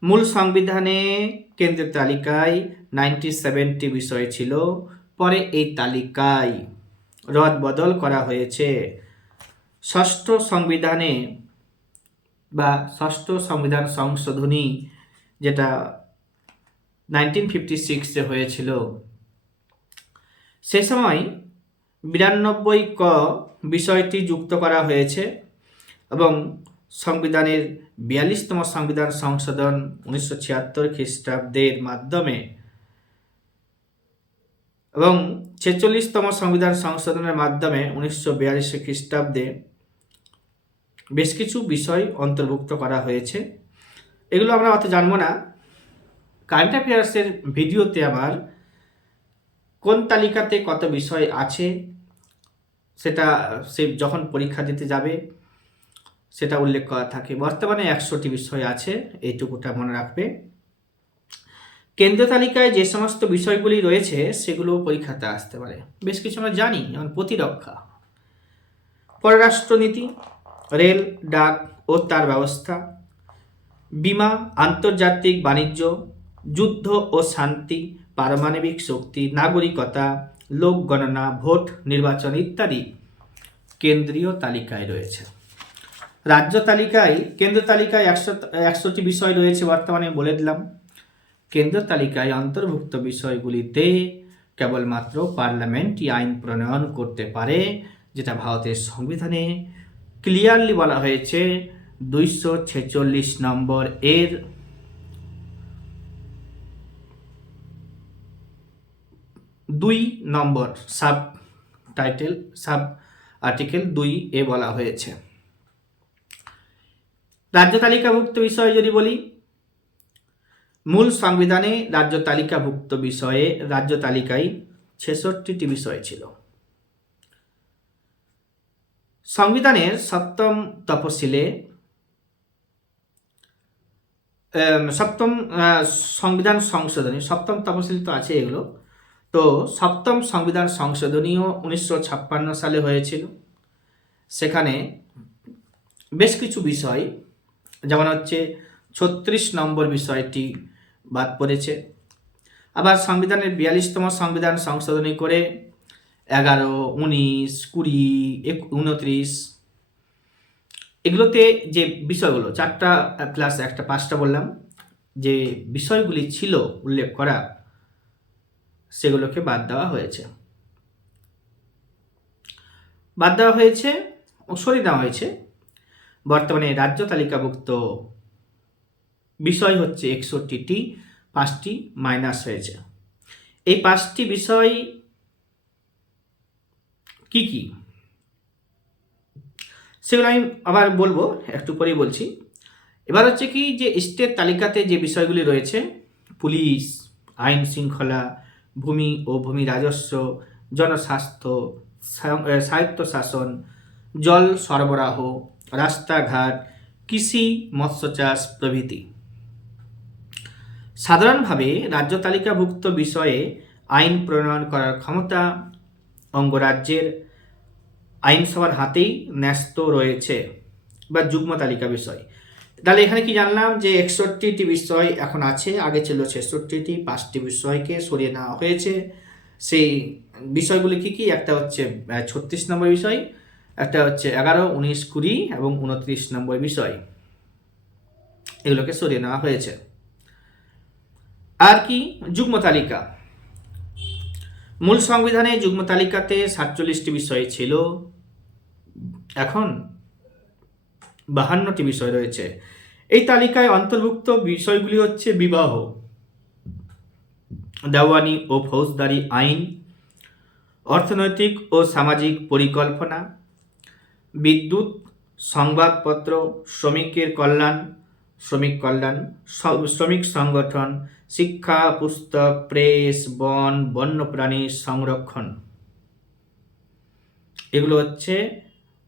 মূল সংবিধানে কেন্দ্রের তালিকায় 97টি বিষয় ছিল, পরে এই তালিকায় রদবদল করা হয়েছে। ষষ্ঠ সংবিধানে বা ষষ্ঠ সংবিধান সংশোধনী যেটা 1956-এ হয়েছিল, সে সময় 92 ক বিষয়টি যুক্ত করা হয়েছে এবং সংবিধানের 42তম সংবিধান সংশোধন 1976 খ্রিস্টাব্দের মাধ্যমে এবং 46তম সংবিধান সংশোধনের মাধ্যমে 1942 খ্রিস্টাব্দে বেশ কিছু বিষয় অন্তর্ভুক্ত করা হয়েছে। এগুলো আমরা অত জানবো না। কারেন্ট অ্যাফেয়ার্সের ভিডিওতে আবার কোন তালিকাতে কত বিষয় আছে সেটা সে যখন পরীক্ষা দিতে যাবে সেটা উল্লেখ করা থাকে। বর্তমানে 100টি বিষয় আছে, এইটুকুটা মনে রাখবে। কেন্দ্রীয় তালিকায় যে সমস্ত বিষয়গুলি রয়েছে সেগুলো পরীক্ষাতে আসতে পারে। বেশ কিছু আমরা জানি, যেমন প্রতিরক্ষা, পররাষ্ট্রনীতি, রেল, ডাক ও তার ব্যবস্থা, বীমা, আন্তর্জাতিক বাণিজ্য, যুদ্ধ ও শান্তি, পারমাণবিক শক্তি, নাগরিকতা, লোক গণনা, ভোট, নির্বাচন ইত্যাদি কেন্দ্রীয় তালিকায় রয়েছে। রাজ্য তালিকায়, কেন্দ্র তালিকায় 100টি বিষয় রয়েছে বর্তমানে বলে দিলাম। কেন্দ্র তালিকায় অন্তর্ভুক্ত বিষয়গুলিতে কেবলমাত্র পার্লামেন্টই আইন প্রণয়ন করতে পারে, যেটা ভারতের সংবিধানে ক্লিয়ারলি বলা হয়েছে 246 নম্বর এর 2 নম্বর সাব টাইটেল সাব আর্টিকেল 2 বলা হয়েছে। রাজ্য তালিকাভুক্ত বিষয় যদি বলি, মূল সংবিধানে রাজ্য তালিকাভুক্ত বিষয়ে রাজ্য তালিকায় 66টি বিষয় ছিল। সংবিধানের সপ্তম তফসিলে সপ্তম সংবিধান সংশোধনী, সপ্তম তফসিল তো আছে এগুলো, তো সপ্তম সংবিধান সংশোধনীও 1956 সালে হয়েছিল। সেখানে বেশ কিছু বিষয়, যেমন হচ্ছে 36 নম্বর বিষয়টি বাদ পড়েছে। আবার সংবিধানের 42তম সংবিধান সংশোধনী করে 11, 19, 20, 29 এগুলোতে যে বিষয়গুলো 4টা প্লাস একটা 5টা বললাম, যে বিষয়গুলি ছিল উল্লেখ করা, সেগুলোকে বাদ দেওয়া হয়েছে ও সরিয়ে দেওয়া হয়েছে। বর্তমানে রাজ্য তালিকাভুক্ত বিষয় হচ্ছে 61টি, 5টি মাইনাস হয়েছে। এই 5টি বিষয় কি কি সেগুলো আমি আবার বলবো, একটু পরেই বলছি। এবার হচ্ছে কি, যে স্টেট তালিকাতে যে বিষয়গুলি রয়েছে, পুলিশ, আইন শৃঙ্খলা, ভূমি ও ভূমি রাজস্ব, জনস্বাস্থ্য, স্বায়ত্তশাসন, জল সরবরাহ, রাস্তাঘাট, কৃষি, মৎস্য চাষ প্রভৃতি। সাধারণভাবে রাজ্য তালিকাভুক্ত বিষয়ে আইন প্রণয়ন করার ক্ষমতা অঙ্গরাজ্যের আইনসভার হাতেই ন্যস্ত রয়েছে, বা যুগ্ম তালিকা বিষয়। তাহলে এখানে কি জানলাম, যে 61টি বিষয় এখন আছে, আগে ছিল 66টি, 5টি বিষয়কে সরিয়ে নেওয়া হয়েছে। সেই বিষয়গুলি কি কি? একটা হচ্ছে 36 নম্বর বিষয়, একটা হচ্ছে 11, 19, 20 এবং 29 নম্বর বিষয়, এগুলোকে সরিয়ে নেওয়া হয়েছে। আর কি? যুগ্ম তালিকা। মূল সংবিধানে যুগ্ম তালিকাতে 47টি বিষয় ছিল, এখন 52টি বিষয় রয়েছে। এই তালিকায় অন্তর্ভুক্ত বিষয়গুলি হচ্ছে বিবাহ, দেওয়ানি ও ফৌজদারি আইন, অর্থনৈতিক ও সামাজিক পরিকল্পনা, বিদ্যুৎ, সংবাদপত্র, শ্রমিক কল্যাণ, শ্রমিক সংগঠন, শিক্ষা, পুস্তক, প্রেস, বন, বন্যপ্রাণী সংরক্ষণ। এগুলো হচ্ছে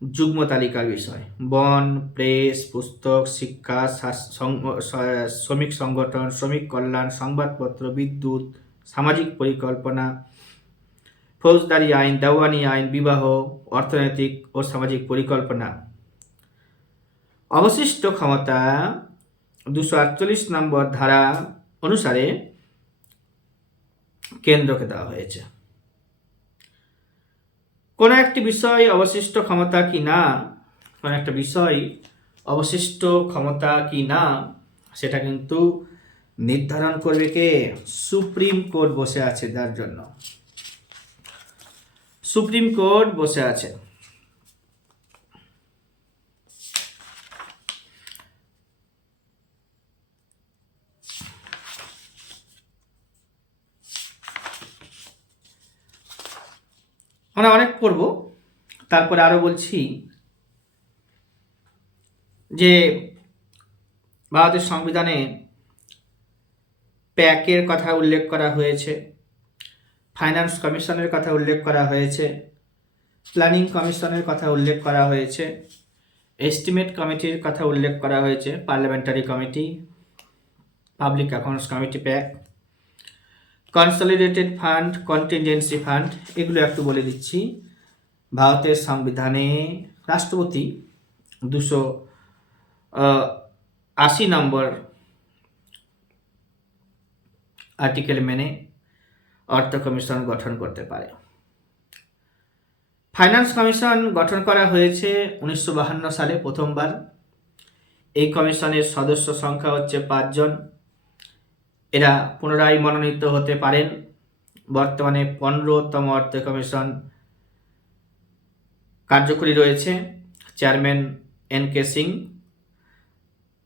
যুগ্ম তালিকার বিষয়। বন, প্রেস, পুস্তক, শিক্ষা, শ্রমিক সংগঠন, শ্রমিক কল্যাণ, সংবাদপত্র, বিদ্যুৎ, সামাজিক পরিকল্পনা, ফৌজদারি আইন, দেওয়ানি আইন, বিবাহ, অর্থনৈতিক ও সামাজিক পরিকল্পনা। অবশিষ্ট ক্ষমতা 248 নম্বর ধারা অনুসারে কেন্দ্রকে দেওয়া হয়েছে। কোনো একটি বিষয় অবশিষ্ট ক্ষমতা কি না, কোনো একটা বিষয় অবশিষ্ট ক্ষমতা কি না, সেটা কিন্তু নির্ধারণ করবে কে? সুপ্রিম কোর্ট বসে আছে। যার জন্য সুপ্রিম কোর্ট বসে আছে। আমরা অনেক পড়ব, তারপরে আরো বলছি যে ভারতের সংবিধানে প্যাকের কথা উল্লেখ করা হয়েছে, ফাইন্যান্স কমিশনের কথা উল্লেখ করা হয়েছে, প্ল্যানিং কমিশনের কথা উল্লেখ করা হয়েছে, এস্টিমেট কমিটির কথা উল্লেখ করা হয়েছে, parliamentary committee, public accounts committee, pack, consolidated fund, contingency fund. এগুলো একটু বলে দিচ্ছি। ভারতের সংবিধানে রাষ্ট্রপতি 280 নম্বর আর্টিকেল মেনে অর্থ কমিশন গঠন করতে পারে। ফাইন্যান্স কমিশন গঠন করা হয়েছে 1952 সালে প্রথমবার। এই কমিশনের সদস্য সংখ্যা হচ্ছে 5 জন। এরা পুনরায় মনোনীত হতে পারেন। বর্তমানে 15তম অর্থ কমিশন কার্যকরী রয়েছে। Chairman NK Singh.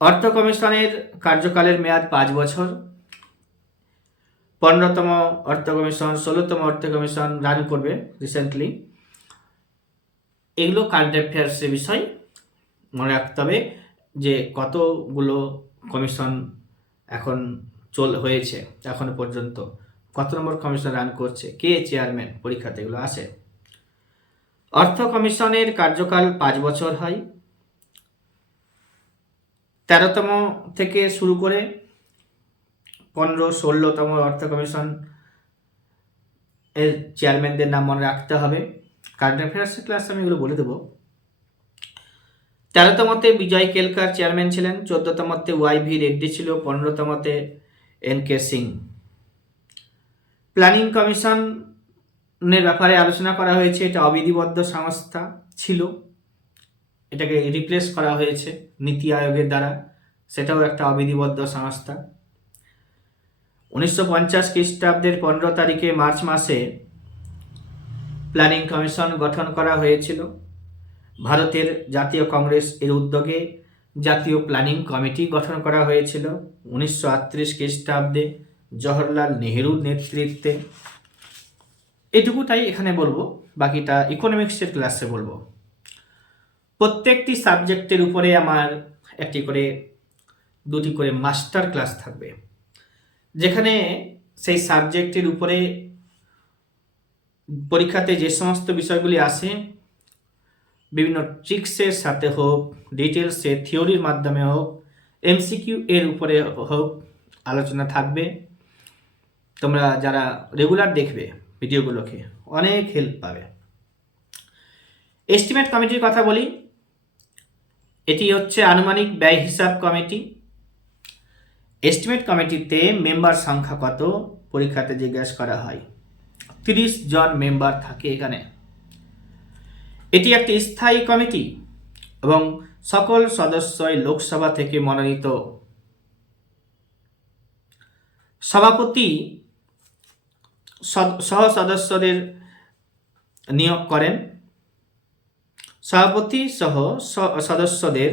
অর্থ কমিশনের কার্যকালের মেয়াদ 5 বছর। 15তম অর্থ কমিশন, 16তম অর্থ কমিশন রান করবে রিসেন্টলি। এগুলো কারেন্ট অ্যাফেয়ার্সের বিষয়, মনে রাখতে হবে যে কতগুলো কমিশন এখন হয়েছে এখনো পর্যন্ত, কত নম্বর কমিশন রান করছে, কে চেয়ারম্যান, পরীক্ষাতে এগুলো আসে। অর্থ কমিশনের কার্যকাল 5 বছর হয়। 13তম থেকে শুরু করে 15, 16তম অর্থ কমিশন এর চেয়ারম্যানদের নাম মনে রাখতে হবে। কারেন্ট অ্যাফেয়ার্সের ক্লাস আমি এগুলো বলে দেবো। 13তমতে বিজয় কেলকার চেয়ারম্যান ছিলেন, 14তমতে YV রেড্ডি ছিল, 15তমতে NK সিং। প্ল্যানিং কমিশনের ব্যাপারে আলোচনা করা হয়েছে। এটা অবিধিবদ্ধ সংস্থা ছিল, এটাকে রিপ্লেস করা হয়েছে নীতি আয়োগের দ্বারা, সেটাও একটা অবিধিবদ্ধ সংস্থা। 1950 খ্রিস্টাব্দের 15 তারিখে মার্চ মাসে প্ল্যানিং কমিশন গঠন করা হয়েছিল। ভারতের জাতীয় কংগ্রেস এর উদ্যোগে জাতীয় প্ল্যানিং কমিটি গঠন করা হয়েছিল 1938 খ্রিস্টাব্দে জওহরলাল নেহেরুর নেতৃত্বে। এটুকুটাই এখানে বলবো, বাকিটা ইকোনমিক্সের ক্লাসে বলবো। প্রত্যেকটি সাবজেক্টের উপরে আমার একটি করে 2টি করে মাস্টার ক্লাস থাকবে, যেখানে সেই সাবজেক্টের উপরে পরীক্ষাতে যে সমস্ত বিষয়গুলি আসে বিভিন্ন ট্রিক্সের সাথে হোক, ডিটেলসে থিওরির মাধ্যমে হোক, MCQ এর উপরে হোক, আলোচনা থাকবে। তোমরা যারা রেগুলার দেখবে ভিডিওগুলোকে অনেক হেল্প পাবে। এস্টিমেট কমিটির কথা বলি। এটি হচ্ছে আনুমানিক ব্যয় হিসাব কমিটি। এস্টিমেট কমিটিতে মেম্বার সংখ্যা কত পরীক্ষাতে জিজ্ঞাসা করা হয়। 30 জন মেম্বার থাকে এখানে। এটি একটি স্থায়ী কমিটি এবং সকল সদস্যই লোকসভা থেকে মনোনীত। সভাপতি সহ সদস্যদের নিয়োগ করেন। সভাপতি সহ সদস্যদের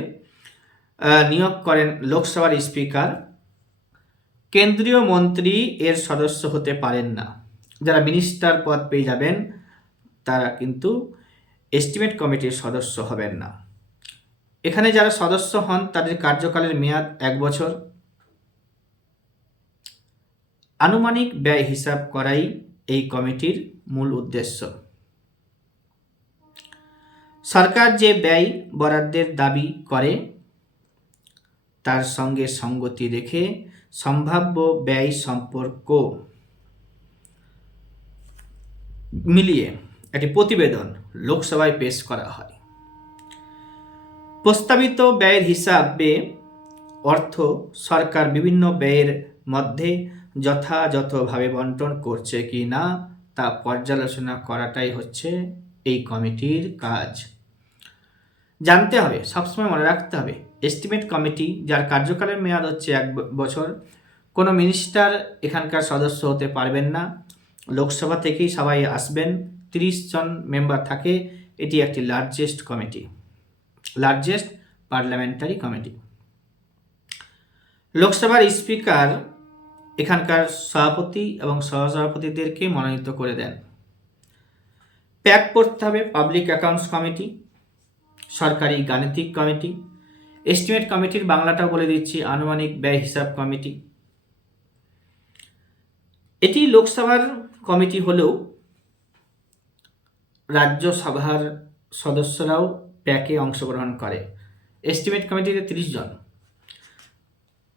নিয়োগ করেন লোকসভার স্পিকার। কেন্দ্রীয় মন্ত্রী এর সদস্য হতে পারেন না। যারা মিনিস্টার পদ পেয়ে যাবেন তারা কিন্তু এস্টিমেট কমিটির সদস্য হবেন না। এখানে যারা সদস্য হন তাদের কার্যকালের মেয়াদ 1 বছর। আনুমানিক ব্যয় হিসাব করাই এই কমিটির মূল উদ্দেশ্য। সরকার যে ব্যয় বরাদ্দের দাবি করে তার সঙ্গে সঙ্গতি রেখে সম্ভাব্য ব্যয় সম্পর্ক মিলিয়ে একটি প্রতিবেদন লোকসভায় পেশ করা হয়। প্রস্তাবিত ব্যয়ের হিসাবে অর্থ সরকার বিভিন্ন ব্যয়ের মধ্যে যথাযথভাবে বন্টন করছে কি না তা পর্যালোচনা করাটাই হচ্ছে এই কমিটির কাজ। জানতে হবে, সবসময় মনে রাখতে হবে, এস্টিমেট কমিটি যার কার্যকালের মেয়াদ হচ্ছে 1 বছর, কোনো মিনিস্টার এখানকার সদস্য হতে পারবেন না। লোকসভা থেকেই সবাই আসবেন, 30 জন মেম্বার থাকে। এটি একটি largest committee, largest parliamentary committee. লোকসভার স্পিকার এখানকার সভাপতি এবং সহসভাপতিদেরকে মনোনীত করে দেন। প্যাক করতে হবে পাবলিক অ্যাকাউন্টস কমিটি, সরকারি গাণিতিক কমিটি। এস্টিমেট কমিটির বাংলাটাও বলে দিচ্ছি, আনুমানিক ব্যয় হিসাব কমিটি। এটি লোকসভার কমিটি হলেও রাজ্যসভার সদস্যরাও প্যাকে অংশগ্রহণ করে। এস্টিমেট কমিটিতে 30 জন,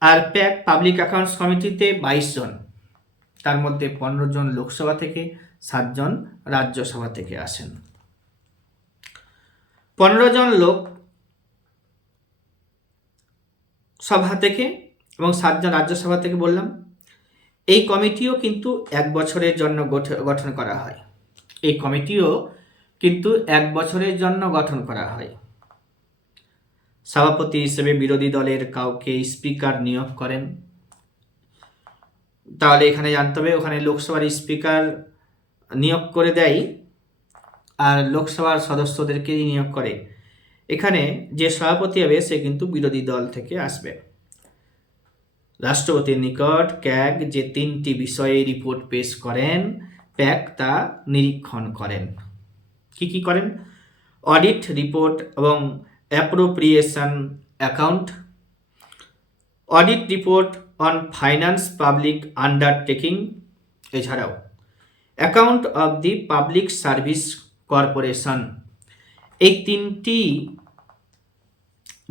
আর প্যাক পাবলিক অ্যাকাউন্টস কমিটিতে 22 জন। তার মধ্যে 15 জন লোকসভা থেকে, 7 জন রাজ্যসভা থেকে আসেন। 15 জন লোক সভা থেকে এবং 7 জন রাজ্যসভা থেকে বললাম। এই কমিটিও কিন্তু 1 বছরের জন্য গঠন করা হয়। এই কমিটিও কিন্তু 1 বছরের জন্য গঠন করা হয়। সভাপতি হিসেবে বিরোধী দলের কাউকে স্পিকার নিয়োগ করেন। তাহলে এখানে জানতে হবে, ওখানে লোকসভার স্পিকার নিয়োগ করে দেয় আর লোকসভার সদস্যদেরকেই নিয়োগ করে। এখানে যে সভাপতি হবে সে কিন্তু বিরোধী দল থেকে আসবে। রাষ্ট্রপতির নিকট ক্যাগ যে 3টি বিষয়ে রিপোর্ট পেশ করেন, প্যাক তা নিরীক্ষণ করেন। কি কি করেন? অডিট রিপোর্ট এবং appropriation account, audit report on finance public undertaking, এছাড়াও account of the public service corporation. এই 3টি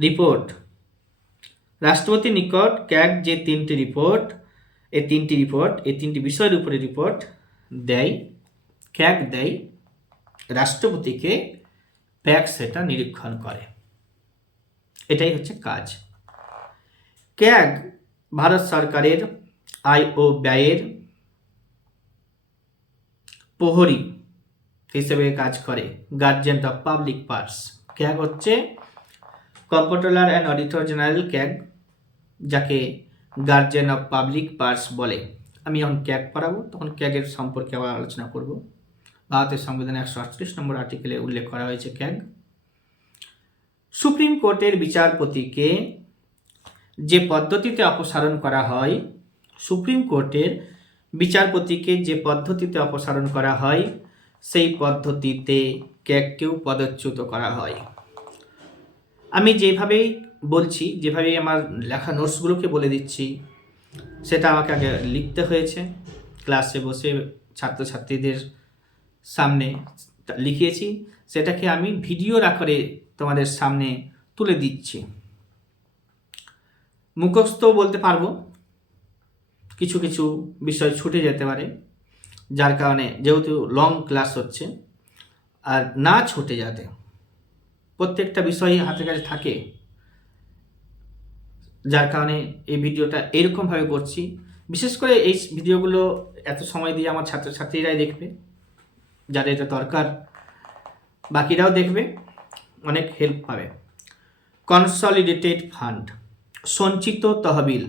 রিপোর্ট রাষ্ট্রপতির নিকট ক্যাগ যে 3টি রিপোর্ট, এই 3টি বিষয়ের উপরে রিপোর্ট দেয়, ক্যাগ দেয় রাষ্ট্রপতিকে, প্যাক সেটা নিরীক্ষণ করে। এটাই হচ্ছে কাজ। ক্যাগ ভারত সরকারের আয় ও ব্যয়ের প্রহরী হিসেবে কাজ করে, guardian of public purse. CAG হচ্ছে comptroller and auditor general CAG, যাকে গার্জিয়ান অফ পাবলিক পার্স বলে। আমি যখন ক্যাগ পড়াবো তখন ক্যাগের সম্পর্কে আবার আলোচনা করব। ভারতের সংবিধানে 138 নম্বর আর্টিকেলে উল্লেখ করা হয়েছে ক্যাগ। সুপ্রিম কোর্টের বিচারপতিকে যে পদ্ধতিতে অপসারণ করা হয়, সুপ্রিম কোর্টের বিচারপতিকে যে পদ্ধতিতে অপসারণ করা হয় সেই পদ্ধতিতে ক্যাগকেও পদচ্যুত করা হয়। আমি যেভাবেই বলছি, যেভাবেই আমার লেখা নোটসগুলোকে বলে দিচ্ছি, সেটা আমাকে আগে লিখতে হয়েছে। ক্লাসে বসে ছাত্রছাত্রীদের সামনে লিখিয়েছি, সেটাকে আমি ভিডিওর আকারে তোমাদের সামনে তুলে দিচ্ছি। মুখস্থ বলতে পারবো, কিছু কিছু বিষয় ছুটে যেতে পারে, যার কারণে যেহেতু লং ক্লাস হচ্ছে, আর না ছুটে যাতে প্রত্যেকটা বিষয় হাতের কাছে থাকে, যার কারণে এই ভিডিওটা এরকমভাবে করছি। বিশেষ করে এই ভিডিওগুলো এত সময় দিয়ে আমার ছাত্রছাত্রীরাই দেখবে, যাদের এটা দরকার, বাকিরাও দেখবে, অনেক হেল্প পাবে। কনসলিডেটেড ফান্ড, সঞ্চিত তহবিল,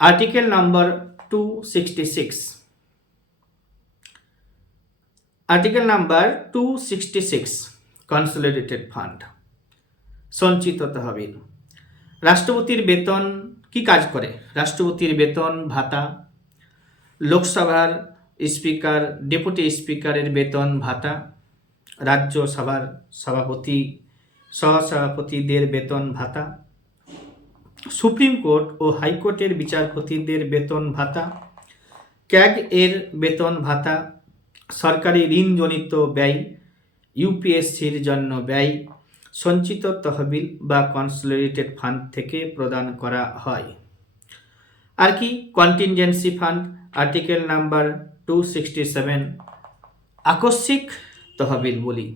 article number 266, article number 266, consolidated fund, সঞ্চিত তহবিল। রাষ্ট্রপতির বেতন কি কাজ করে? রাষ্ট্রপতির বেতন ভাতা, লোকসভার স্পিকার, ডেপুটি স্পিকারের বেতন ভাতা, রাজ্যসভার সভাপতি সহসভাপতিদের বেতন ভাতা, সুপ্রিম কোর্ট ও হাইকোর্টের বিচারপতিদের বেতন ভাতা, ক্যাগ এর বেতন ভাতা, সরকারি ঋণজনিত ব্যয়, ইউপিএসসির জন্য ব্যয় সঞ্চিত তহবিল বা কনসলিডেটেড ফান্ড থেকে প্রদান করা হয়। আর কি কন্টিনজেন্সি ফান্ড, আর্টিকেল নাম্বার 267 আকস্মিক তহবিল বলি।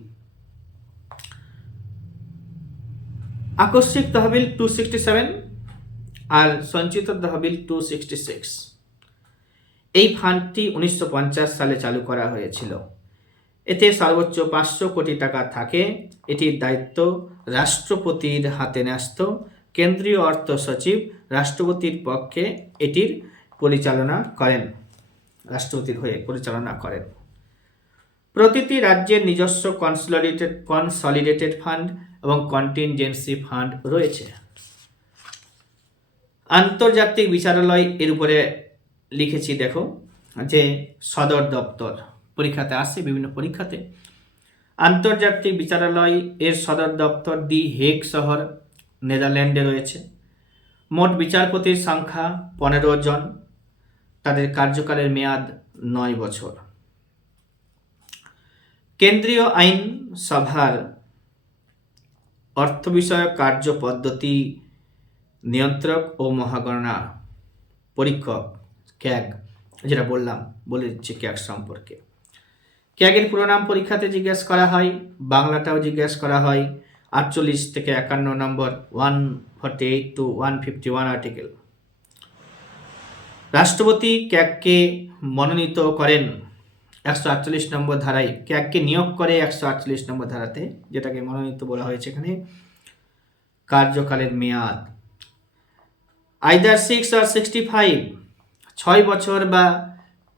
আকস্মিক তহবিল 267 আর সঞ্চিত তহবিল 266। এই ফান্ডটি 1950 সালে চালু করা হয়েছিল। এতে সর্বোচ্চ 500 কোটি টাকা থাকে। এটির দায়িত্ব রাষ্ট্রপতির হাতে ন্যস্ত। কেন্দ্রীয় অর্থ সচিব রাষ্ট্রপতির পক্ষে এটির পরিচালনা করেন, রাষ্ট্রপতির হয়ে পরিচালনা করেন। প্রতিটি রাজ্যের নিজস্ব কনসলিডেটেড ফান্ড এবং কন্টিনজেন্সি ফান্ড রয়েছে। আন্তর্জাতিক বিচারালয় এর উপরে লিখেছি, দেখো যে সদর দপ্তর পরীক্ষাতে আসছে, বিভিন্ন পরীক্ষাতে। আন্তর্জাতিক বিচারালয় এর সদর দপ্তর দি হেগ শহর, নেদারল্যান্ডে রয়েছে। মোট বিচারপতির সংখ্যা 15 জন। তাদের কার্যকালের মেয়াদ 9 বছর। কেন্দ্রীয় আইন সভার অর্থ বিষয়ক কার্য পদ্ধতি নিয়ন্ত্রক ও মহাগণনা পরীক্ষক ক্যাগ, যেটা বলে দিচ্ছি ক্যাগ সম্পর্কে। ক্যাগের পুরো নাম পরীক্ষাতে জিজ্ঞেস করা হয়, বাংলাটাও জিজ্ঞেস করা হয়। 48 থেকে 51 নম্বর, 148 to 151 আর্টিকেল। রাষ্ট্রপতি ক্যাগকে মনোনীত করেন 148 নম্বর ধারায়, ক্যাগকে নিয়োগ করে 148 নম্বর ধারাতে, যেটাকে মনোনীত বলা হয়েছে এখানে। কার্যকালের মেয়াদ আইদার 6 or 65, 6 বছর বা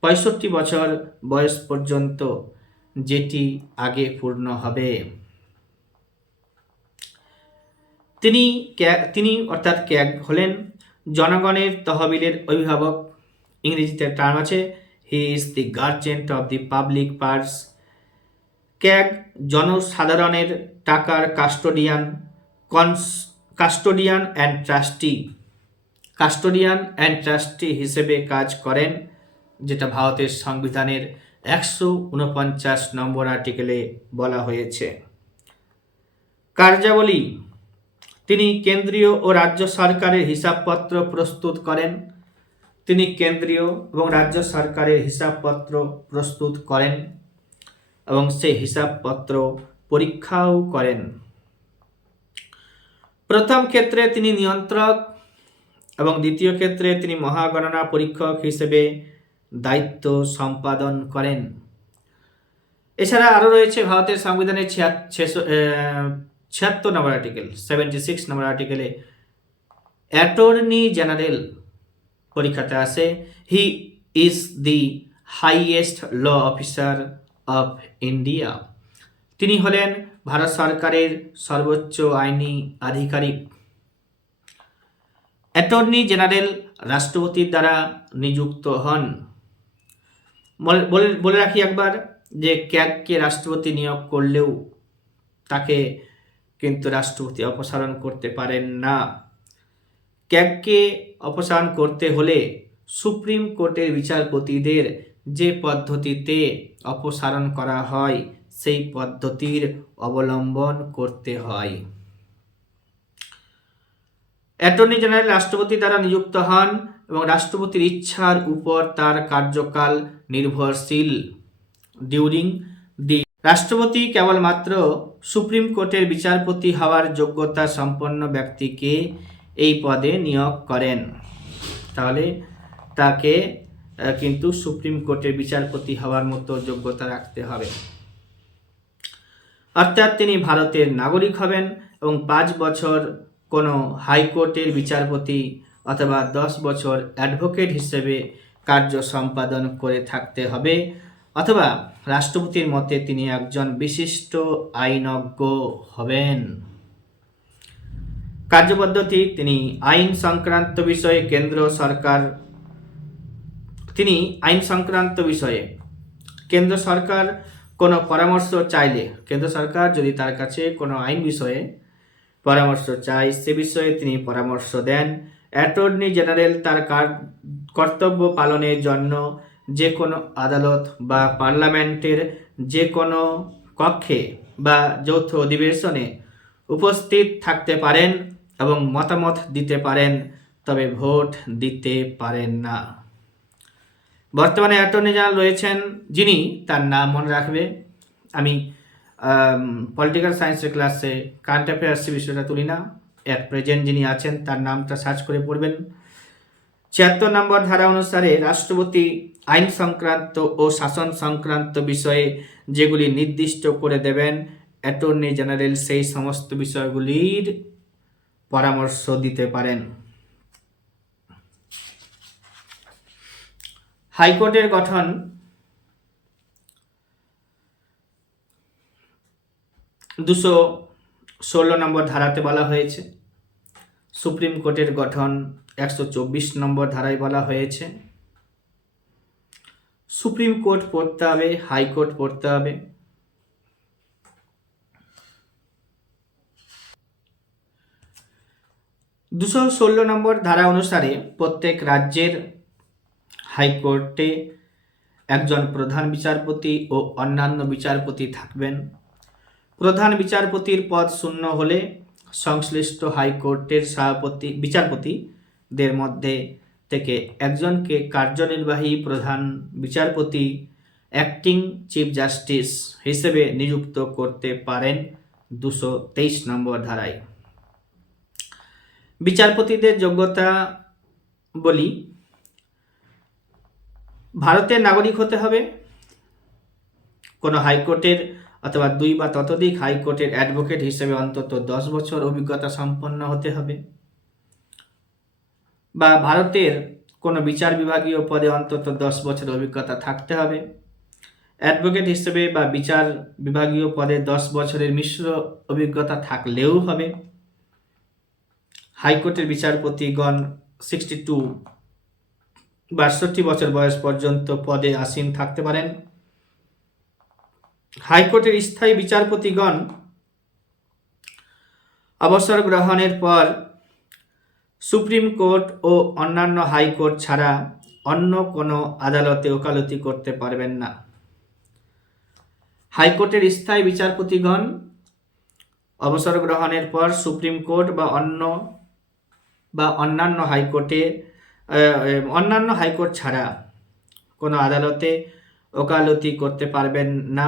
65 বছর বয়স পর্যন্ত, যেটি আগে পূর্ণ হবে। তিনি অর্থাৎ ক্যাগ হলেন জনগণের তহবিলের অভিভাবক। ইংরেজিতে টার্ম আছে he is the guardian of the public purse. CAG জনসাধারণের টাকার কাস্টোডিয়ান অ্যান্ড ট্রাস্টি হিসেবে কাজ করেন, যেটা ভারতের সংবিধানের 149 নম্বর আর্টিকেলে বলা হয়েছে। কার্যাবলী, তিনি কেন্দ্রীয় ও রাজ্য সরকারের হিসাবপত্র প্রস্তুত করেন। তিনি কেন্দ্রীয় এবং রাজ্য সরকারের হিসাবপত্র প্রস্তুত করেন এবং সেই হিসাবপত্র পরীক্ষাও করেন। প্রথম ক্ষেত্রে তিনি নিয়ন্ত্রক এবং দ্বিতীয় ক্ষেত্রে তিনি মহাগণনা পরীক্ষক হিসেবে দায়িত্ব সম্পাদন করেন। এছাড়া আরও রয়েছে ভারতের সংবিধানের 76 নম্বর আর্টিকেল, 76 নম্বর আর্টিকেলে অ্যাটর্নি জেনারেল পরীক্ষাতে আসে। He is the highest law officer of India. তিনি হলেন ভারত সরকারের সর্বোচ্চ আইনি আধিকারিক। অ্যাটর্নি জেনারেল রাষ্ট্রপতির দ্বারা নিযুক্ত হন। বলে রাখি একবার যে ক্যাগকে রাষ্ট্রপতি নিয়োগ করলেও তাকে কিন্তু রাষ্ট্রপতি অপসারণ করতে পারেন না। ক্যাগকে অপসারণ করতে হলে সুপ্রিম কোর্টের বিচারপতিদের যে পদ্ধতিতে অপসারণ করা হয় সেই পদ্ধতির অবলম্বন করতে হয়। অ্যাটর্নি জেনারেল রাষ্ট্রপতি দ্বারা নিযুক্ত হন এবং রাষ্ট্রপতির ইচ্ছার উপর তার কার্যকাল নির্ভরশীল। ডিউরিং দি রাষ্ট্রপতি কেবলমাত্র সুপ্রিম কোর্টের বিচারপতি হওয়ার যোগ্যতা সম্পন্ন ব্যক্তিকে এই পদে নিয়োগ করেন। তাহলে তাকে কিন্তু সুপ্রিম কোর্টের বিচারপতি হওয়ার মতো যোগ্যতা রাখতে হবে। অর্থাৎ তিনি ভারতের নাগরিক হবেন এবং 5 বছর কোনো হাইকোর্টের বিচারপতি অথবা 10 বছর অ্যাডভোকেট হিসেবে কার্য সম্পাদন করে থাকতে হবে, অথবা রাষ্ট্রপতির মতে তিনি একজন বিশিষ্ট আইনজ্ঞ হবেন। কার্যপদ্ধতি, তিনি আইন সংক্রান্ত বিষয়ে কেন্দ্র সরকার কোনো পরামর্শ চাইলে কেন্দ্র সরকার যদি তার কাছে কোনো আইন বিষয়ে পরামর্শ চায়, সে বিষয়ে তিনি পরামর্শ দেন। অ্যাটর্নি জেনারেল তার কর্তব্য পালনের জন্য যে কোনো আদালত বা পার্লামেন্টের যে কোনো কক্ষে বা যৌথ অধিবেশনে উপস্থিত থাকতে পারেন এবং মতামত দিতে পারেন, তবে ভোট দিতে পারেন না। বর্তমানে অ্যাটর্নি জেনারেল রয়েছেন যিনি, তার নাম মনে রাখবে, আমি পলিটিক্যাল সায়েন্সের ক্লাসে কারেন্ট অ্যাফেয়ার্স বিষয়টা তুলি না, অ্যাট প্রেজেন্ট যিনি আছেন তার নামটা সার্চ করে পড়বেন। ৭৬ নম্বর ধারা অনুসারে রাষ্ট্রপতি আইন সংক্রান্ত ও শাসন সংক্রান্ত বিষয়ে যেগুলি নির্দিষ্ট করে দেবেন, অ্যাটর্নি জেনারেল সেই সমস্ত বিষয়গুলির পরামর্শ দিতে পারেন। হাইকোর্টের গঠন ২১৬ নম্বর ধারাতে বলা হয়েছে। সুপ্রিম কোর্টের গঠন ১২৪ নম্বর ধারায় বলা হয়েছে। সুপ্রিম কোর্ট পড়তে হবে, হাইকোর্ট পড়তে হবে। দুশো ১৬ নম্বর ধারা অনুসারে প্রত্যেক রাজ্যের হাইকোর্টে একজন প্রধান বিচারপতি ও অন্যান্য বিচারপতি থাকবেন। প্রধান বিচারপতির পদ শূন্য হলে সংশ্লিষ্ট হাইকোর্টের বিচারপতিদের মধ্যে থেকে একজনকে কার্যনির্বাহী প্রধান বিচারপতি অ্যাক্টিং চিফ জাস্টিস হিসেবে নিযুক্ত করতে পারেন ২২৩ নম্বর ধারায়। বিচারপতিদের যোগ্যতা বলি, ভারতের নাগরিক হতে হবে, কোনো হাইকোর্টের অথবা ২ বা ততোধিক হাইকোর্টের অ্যাডভোকেট হিসেবে অন্তত ১০ বছর অভিজ্ঞতা সম্পন্ন হতে হবে, বা ভারতের কোনো বিচার বিভাগীয় পদে অন্তত ১০ বছর অভিজ্ঞতা থাকতে হবে। অ্যাডভোকেট হিসেবে বা বিচার বিভাগীয় পদে ১০ বছরের মিশ্র অভিজ্ঞতা থাকলেও হবে। হাইকোর্টের বিচারপতিগণ 62 বছর বয়স পর্যন্ত পদে আসীন থাকতে পারেন। হাইকোর্টের স্থায়ী বিচারপতিগণ অবসর গ্রহণের পর সুপ্রিম কোর্ট ও অন্যান্য হাইকোর্ট ছাড়া অন্য কোনো আদালতে ওকালতি করতে পারবেন না। হাইকোর্টের স্থায়ী বিচারপতিগণ অবসর গ্রহণের পর সুপ্রিম কোর্ট বা অন্যান্য হাইকোর্ট ছাড়া কোনো আদালতে ওকালতি করতে পারবেন না।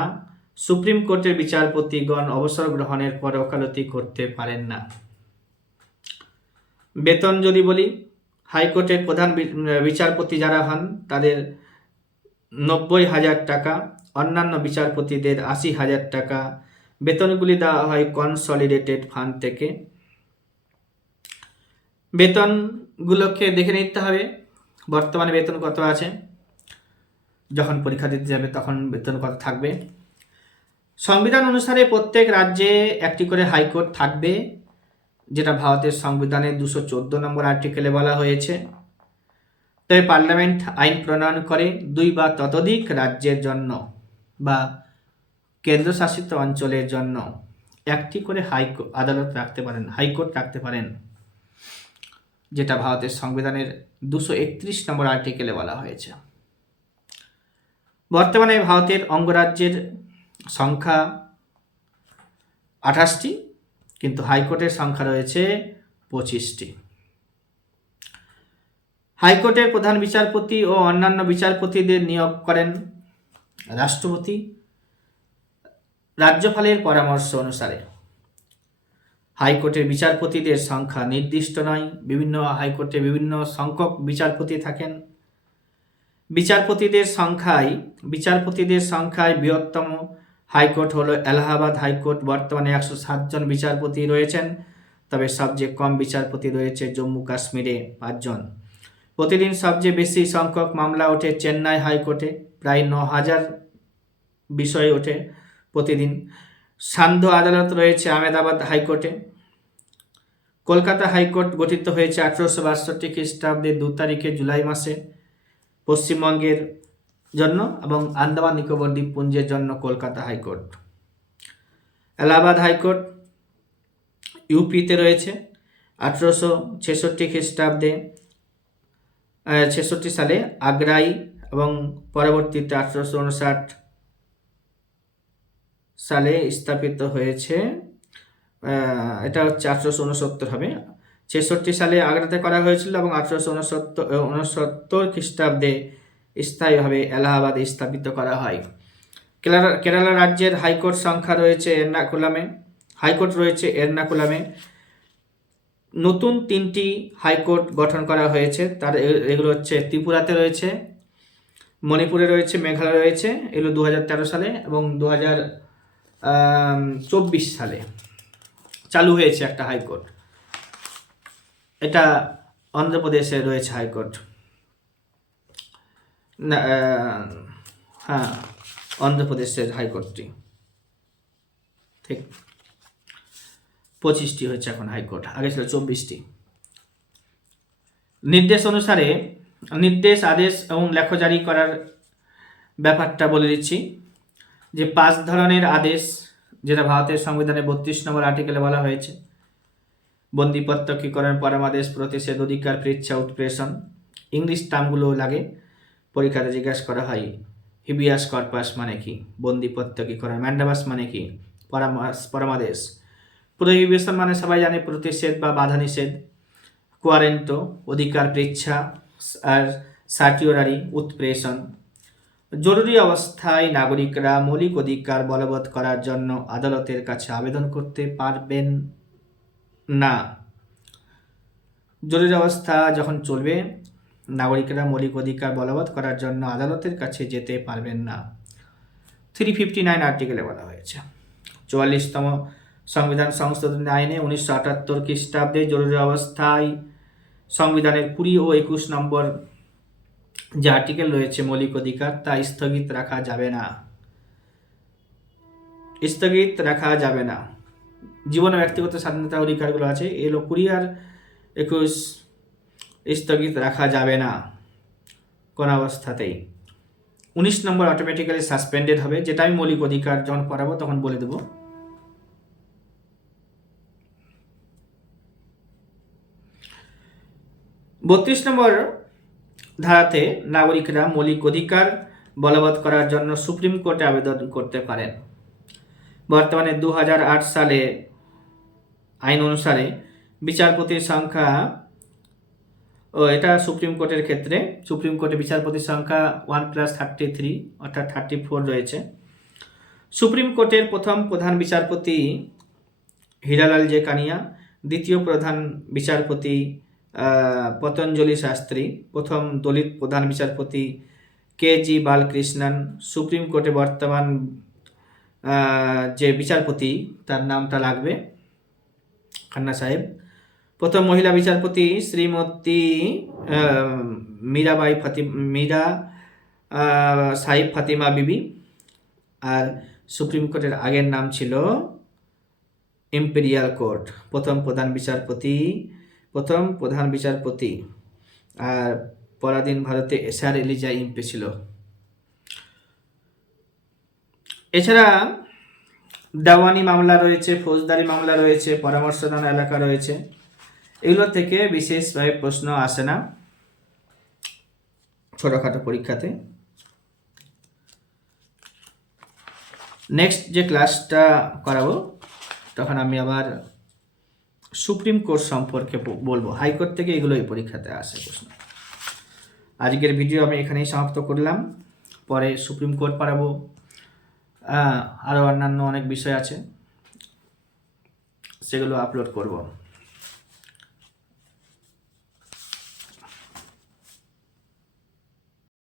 সুপ্রিম কোর্টের বিচারপতিগণ অবসর গ্রহণের পর ওকালতি করতে পারেন না। বেতন যদি বলি, হাইকোর্টের প্রধান বিচারপতি যারা হন তাদের ৯০,০০০ টাকা, অন্যান্য বিচারপতিদের ৮০,০০০ টাকা। বেতনগুলি দেওয়া হয় কনসলিডেটেড ফান্ড থেকে। বেতনগুলোকে দেখে নিতে হবে বর্তমানে বেতন কত আছে, যখন পরীক্ষা দিতে যাবে তখন বেতন কত থাকবে। সংবিধান অনুসারে প্রত্যেক রাজ্যে একটি করে হাইকোর্ট থাকবে, যেটা ভারতের সংবিধানের ২১৪ নম্বর আর্টিকেলে বলা হয়েছে। তবে পার্লামেন্ট আইন প্রণয়ন করে ২ বা ততোধিক রাজ্যের জন্য বা কেন্দ্রশাসিত অঞ্চলের জন্য একটি করে আদালত রাখতে পারেন, হাইকোর্ট রাখতে পারেন, যেটা ভারতের সংবিধানের ২৩১ নম্বর আর্টিকেলে বলা হয়েছে। বর্তমানে ভারতের অঙ্গরাজ্যের সংখ্যা ২৮টি, কিন্তু হাইকোর্টের সংখ্যা রয়েছে ২৫টি। হাইকোর্টের প্রধান বিচারপতি ও অন্যান্য বিচারপতিদের নিয়োগ করেন রাষ্ট্রপতি রাজ্যপালের পরামর্শ অনুসারে। হাইকোর্টের বিচারপতিদের সংখ্যা নির্দিষ্ট নয়, বিভিন্ন হাইকোর্টে বিভিন্ন সংখ্যক বিচারপতি থাকেন। বিচারপতিদের সংখ্যায় বৃহত্তম হাইকোর্ট হলো এলাহাবাদ হাইকোর্ট। বর্তমানে ১০৭ জন বিচারপতি রয়েছেন, তবে সবচেয়ে কম বিচারপতি রয়েছে জম্মু কাশ্মীরে ৫ জন। প্রতিদিন সবচেয়ে বেশি সংখ্যক মামলা ওঠে চেন্নাই হাইকোর্টে, প্রায় ৯,০০০ বিষয় ওঠে প্রতিদিন। সান্ধ্য আদালত রয়েছে আহমেদাবাদ হাইকোর্টে। কলকাতা হাইকোর্ট গঠিত হয়েছে ১৮৬২ খ্রিস্টাব্দে ২ তারিখে জুলাই মাসে। পশ্চিমবঙ্গের জন্য এবং আন্দামান নিকোবর দ্বীপপুঞ্জের জন্য কলকাতা হাইকোর্ট। এলাহাবাদ হাইকোর্ট ইউপিতে রয়েছে। 1866 খ্রিস্টাব্দে 66 সালে আগ্রাই এবং পরবর্তীতে 1859 সালে স্থাপিত হয়েছে। এটা হচ্ছে 1869 হবে। 66 সালে আগ্রাতে করা হয়েছিল এবং 1869 খ্রিস্টাব্দে স্থায়ীভাবে এলাহাবাদে স্থাপিত করা হয়। কেরালা রাজ্যের হাইকোর্ট সংখ্যা রয়েছে এর্নাকুলামে। হাইকোর্ট রয়েছে এর্নাকুলামে। নতুন 3টি হাইকোর্ট গঠন করা হয়েছে। তার এগুলো হচ্ছে ত্রিপুরাতে রয়েছে, মণিপুরে রয়েছে, মেঘালয় রয়েছে। এগুলো 2013 সালে এবং 2024 সালে চালু হয়েছে একটা হাইকোর্ট। এটা অন্ধ্রপ্রদেশে রয়েছে হাইকোর্ট। হ্যাঁ, অন্ধ্রপ্রদেশের হাইকোর্টটি ঠিক 25টি হয়েছে এখন হাইকোর্ট, আগে ছিল 24টি। নির্দেশ অনুসারে নির্দেশ, আদেশ এবং লেখা জারি করার ব্যাপারটা বলে দিচ্ছি যে 5 ধরনের আদেশ, যেটা ভারতের সংবিধানে 32 নম্বর আর্টিকেলে বলা হয়েছে। বন্দি প্রত্যক্ষীকরণ, পরমাদেশ, প্রতিষেধ, অধিকার, পৃচ্ছা, উৎপ্রেষণ। ইংলিশ টার্মগুলো লাগে, পরীক্ষাতে জিজ্ঞাসা করা হয়। হিবিয়াস কর্পাস মানে কি, বন্দি প্রত্যক্ষীকরণ। ম্যান্ডাবাস মানে কি, পরমাদেশ। প্রহিবিশন মানে সবাই জানে, প্রতিষেধ বা বাধা নিষেধ। কোয়ারেন্টো, অধিকার, পৃচ্ছা আর সার্টিওরারি, উৎপ্রেষণ। জরুরি অবস্থায় নাগরিকরা মৌলিক অধিকার বলবৎ করার জন্য আদালতের কাছে আবেদন করতে পারবেন না। জরুরি অবস্থা যখন চলবে, নাগরিকরা মৌলিক অধিকার বলবৎ করার জন্য আদালতের কাছে যেতে পারবেন না। 359 আর্টিকেলে বলা হয়েছে। 44তম সংবিধান সংশোধনী আইনে 1978 খ্রিস্টাব্দে জরুরি অবস্থায় সংবিধানের 20 ও 21 নম্বর যে আর্টিকেল রয়েছে মৌলিক অধিকার, তা স্থগিত রাখা যাবে না। স্থগিত রাখা যাবে না। জীবন ও ব্যক্তিগত স্বাধীনতা অধিকারগুলো আছে, এগুলো 20 আর 21 স্থগিত রাখা যাবে না কোন অবস্থাতেই। 19 নম্বর অটোমেটিক্যালি সাসপেন্ডেড হবে, যেটা আমি মৌলিক অধিকার যখন পড়াবো তখন বলে দেবো। বত্রিশ নম্বর ধারাতে নাগরিকরা মৌলিক অধিকার বলবৎ করার জন্য সুপ্রিম কোর্টে আবেদন করতে পারেন। বর্তমানে 2008 সালে আইন অনুসারে বিচারপতির সংখ্যা, এটা সুপ্রিম কোর্টের ক্ষেত্রে, সুপ্রিম কোর্টে বিচারপতির সংখ্যা 1+33 অর্থাৎ 34 রয়েছে। সুপ্রিম কোর্টের প্রথম প্রধান বিচারপতি হীরালাল জে কানিয়া, দ্বিতীয় প্রধান বিচারপতি পতঞ্জলি শাস্ত্রী, প্রথম দলিত প্রধান বিচারপতি কে.জি. বালকৃষ্ণন। সুপ্রিম কোর্টে বর্তমান যে বিচারপতি, তার নামটা লাগবে খান্না সাহেব। প্রথম মহিলা বিচারপতি শ্রীমতী মীরা সাহিব ফাতিমা বিবি। আর সুপ্রিম কোর্টের আগের নাম ছিল ইম্পেরিয়াল কোর্ট। প্রথম প্রধান বিচারপতি আর পরাধীন ভারতে এসআর এলিজা ইম্পে ছিল। এছাড়া দেওয়ানি মামলা রয়েছে, ফৌজদারি মামলা রয়েছে, পরামর্শদান এলাকা রয়েছে। এগুলো থেকে বিশেষভাবে প্রশ্ন আসে না ছোটখাটো পরীক্ষাতে। নেক্সট যে ক্লাসটা করাবো তখন আমি আবার সুপ্রিম কোর্ট সম্পর্কে বলবো। হাইকোর্ট থেকে এগুলোই পরীক্ষাতে আসে প্রশ্ন। আজকের ভিডিও আমি এখানেই সমাপ্ত করলাম। পরে সুপ্রিম কোর্ট পড়াবো, আরও অন্যান্য অনেক বিষয় আছে, সেগুলো আপলোড করব।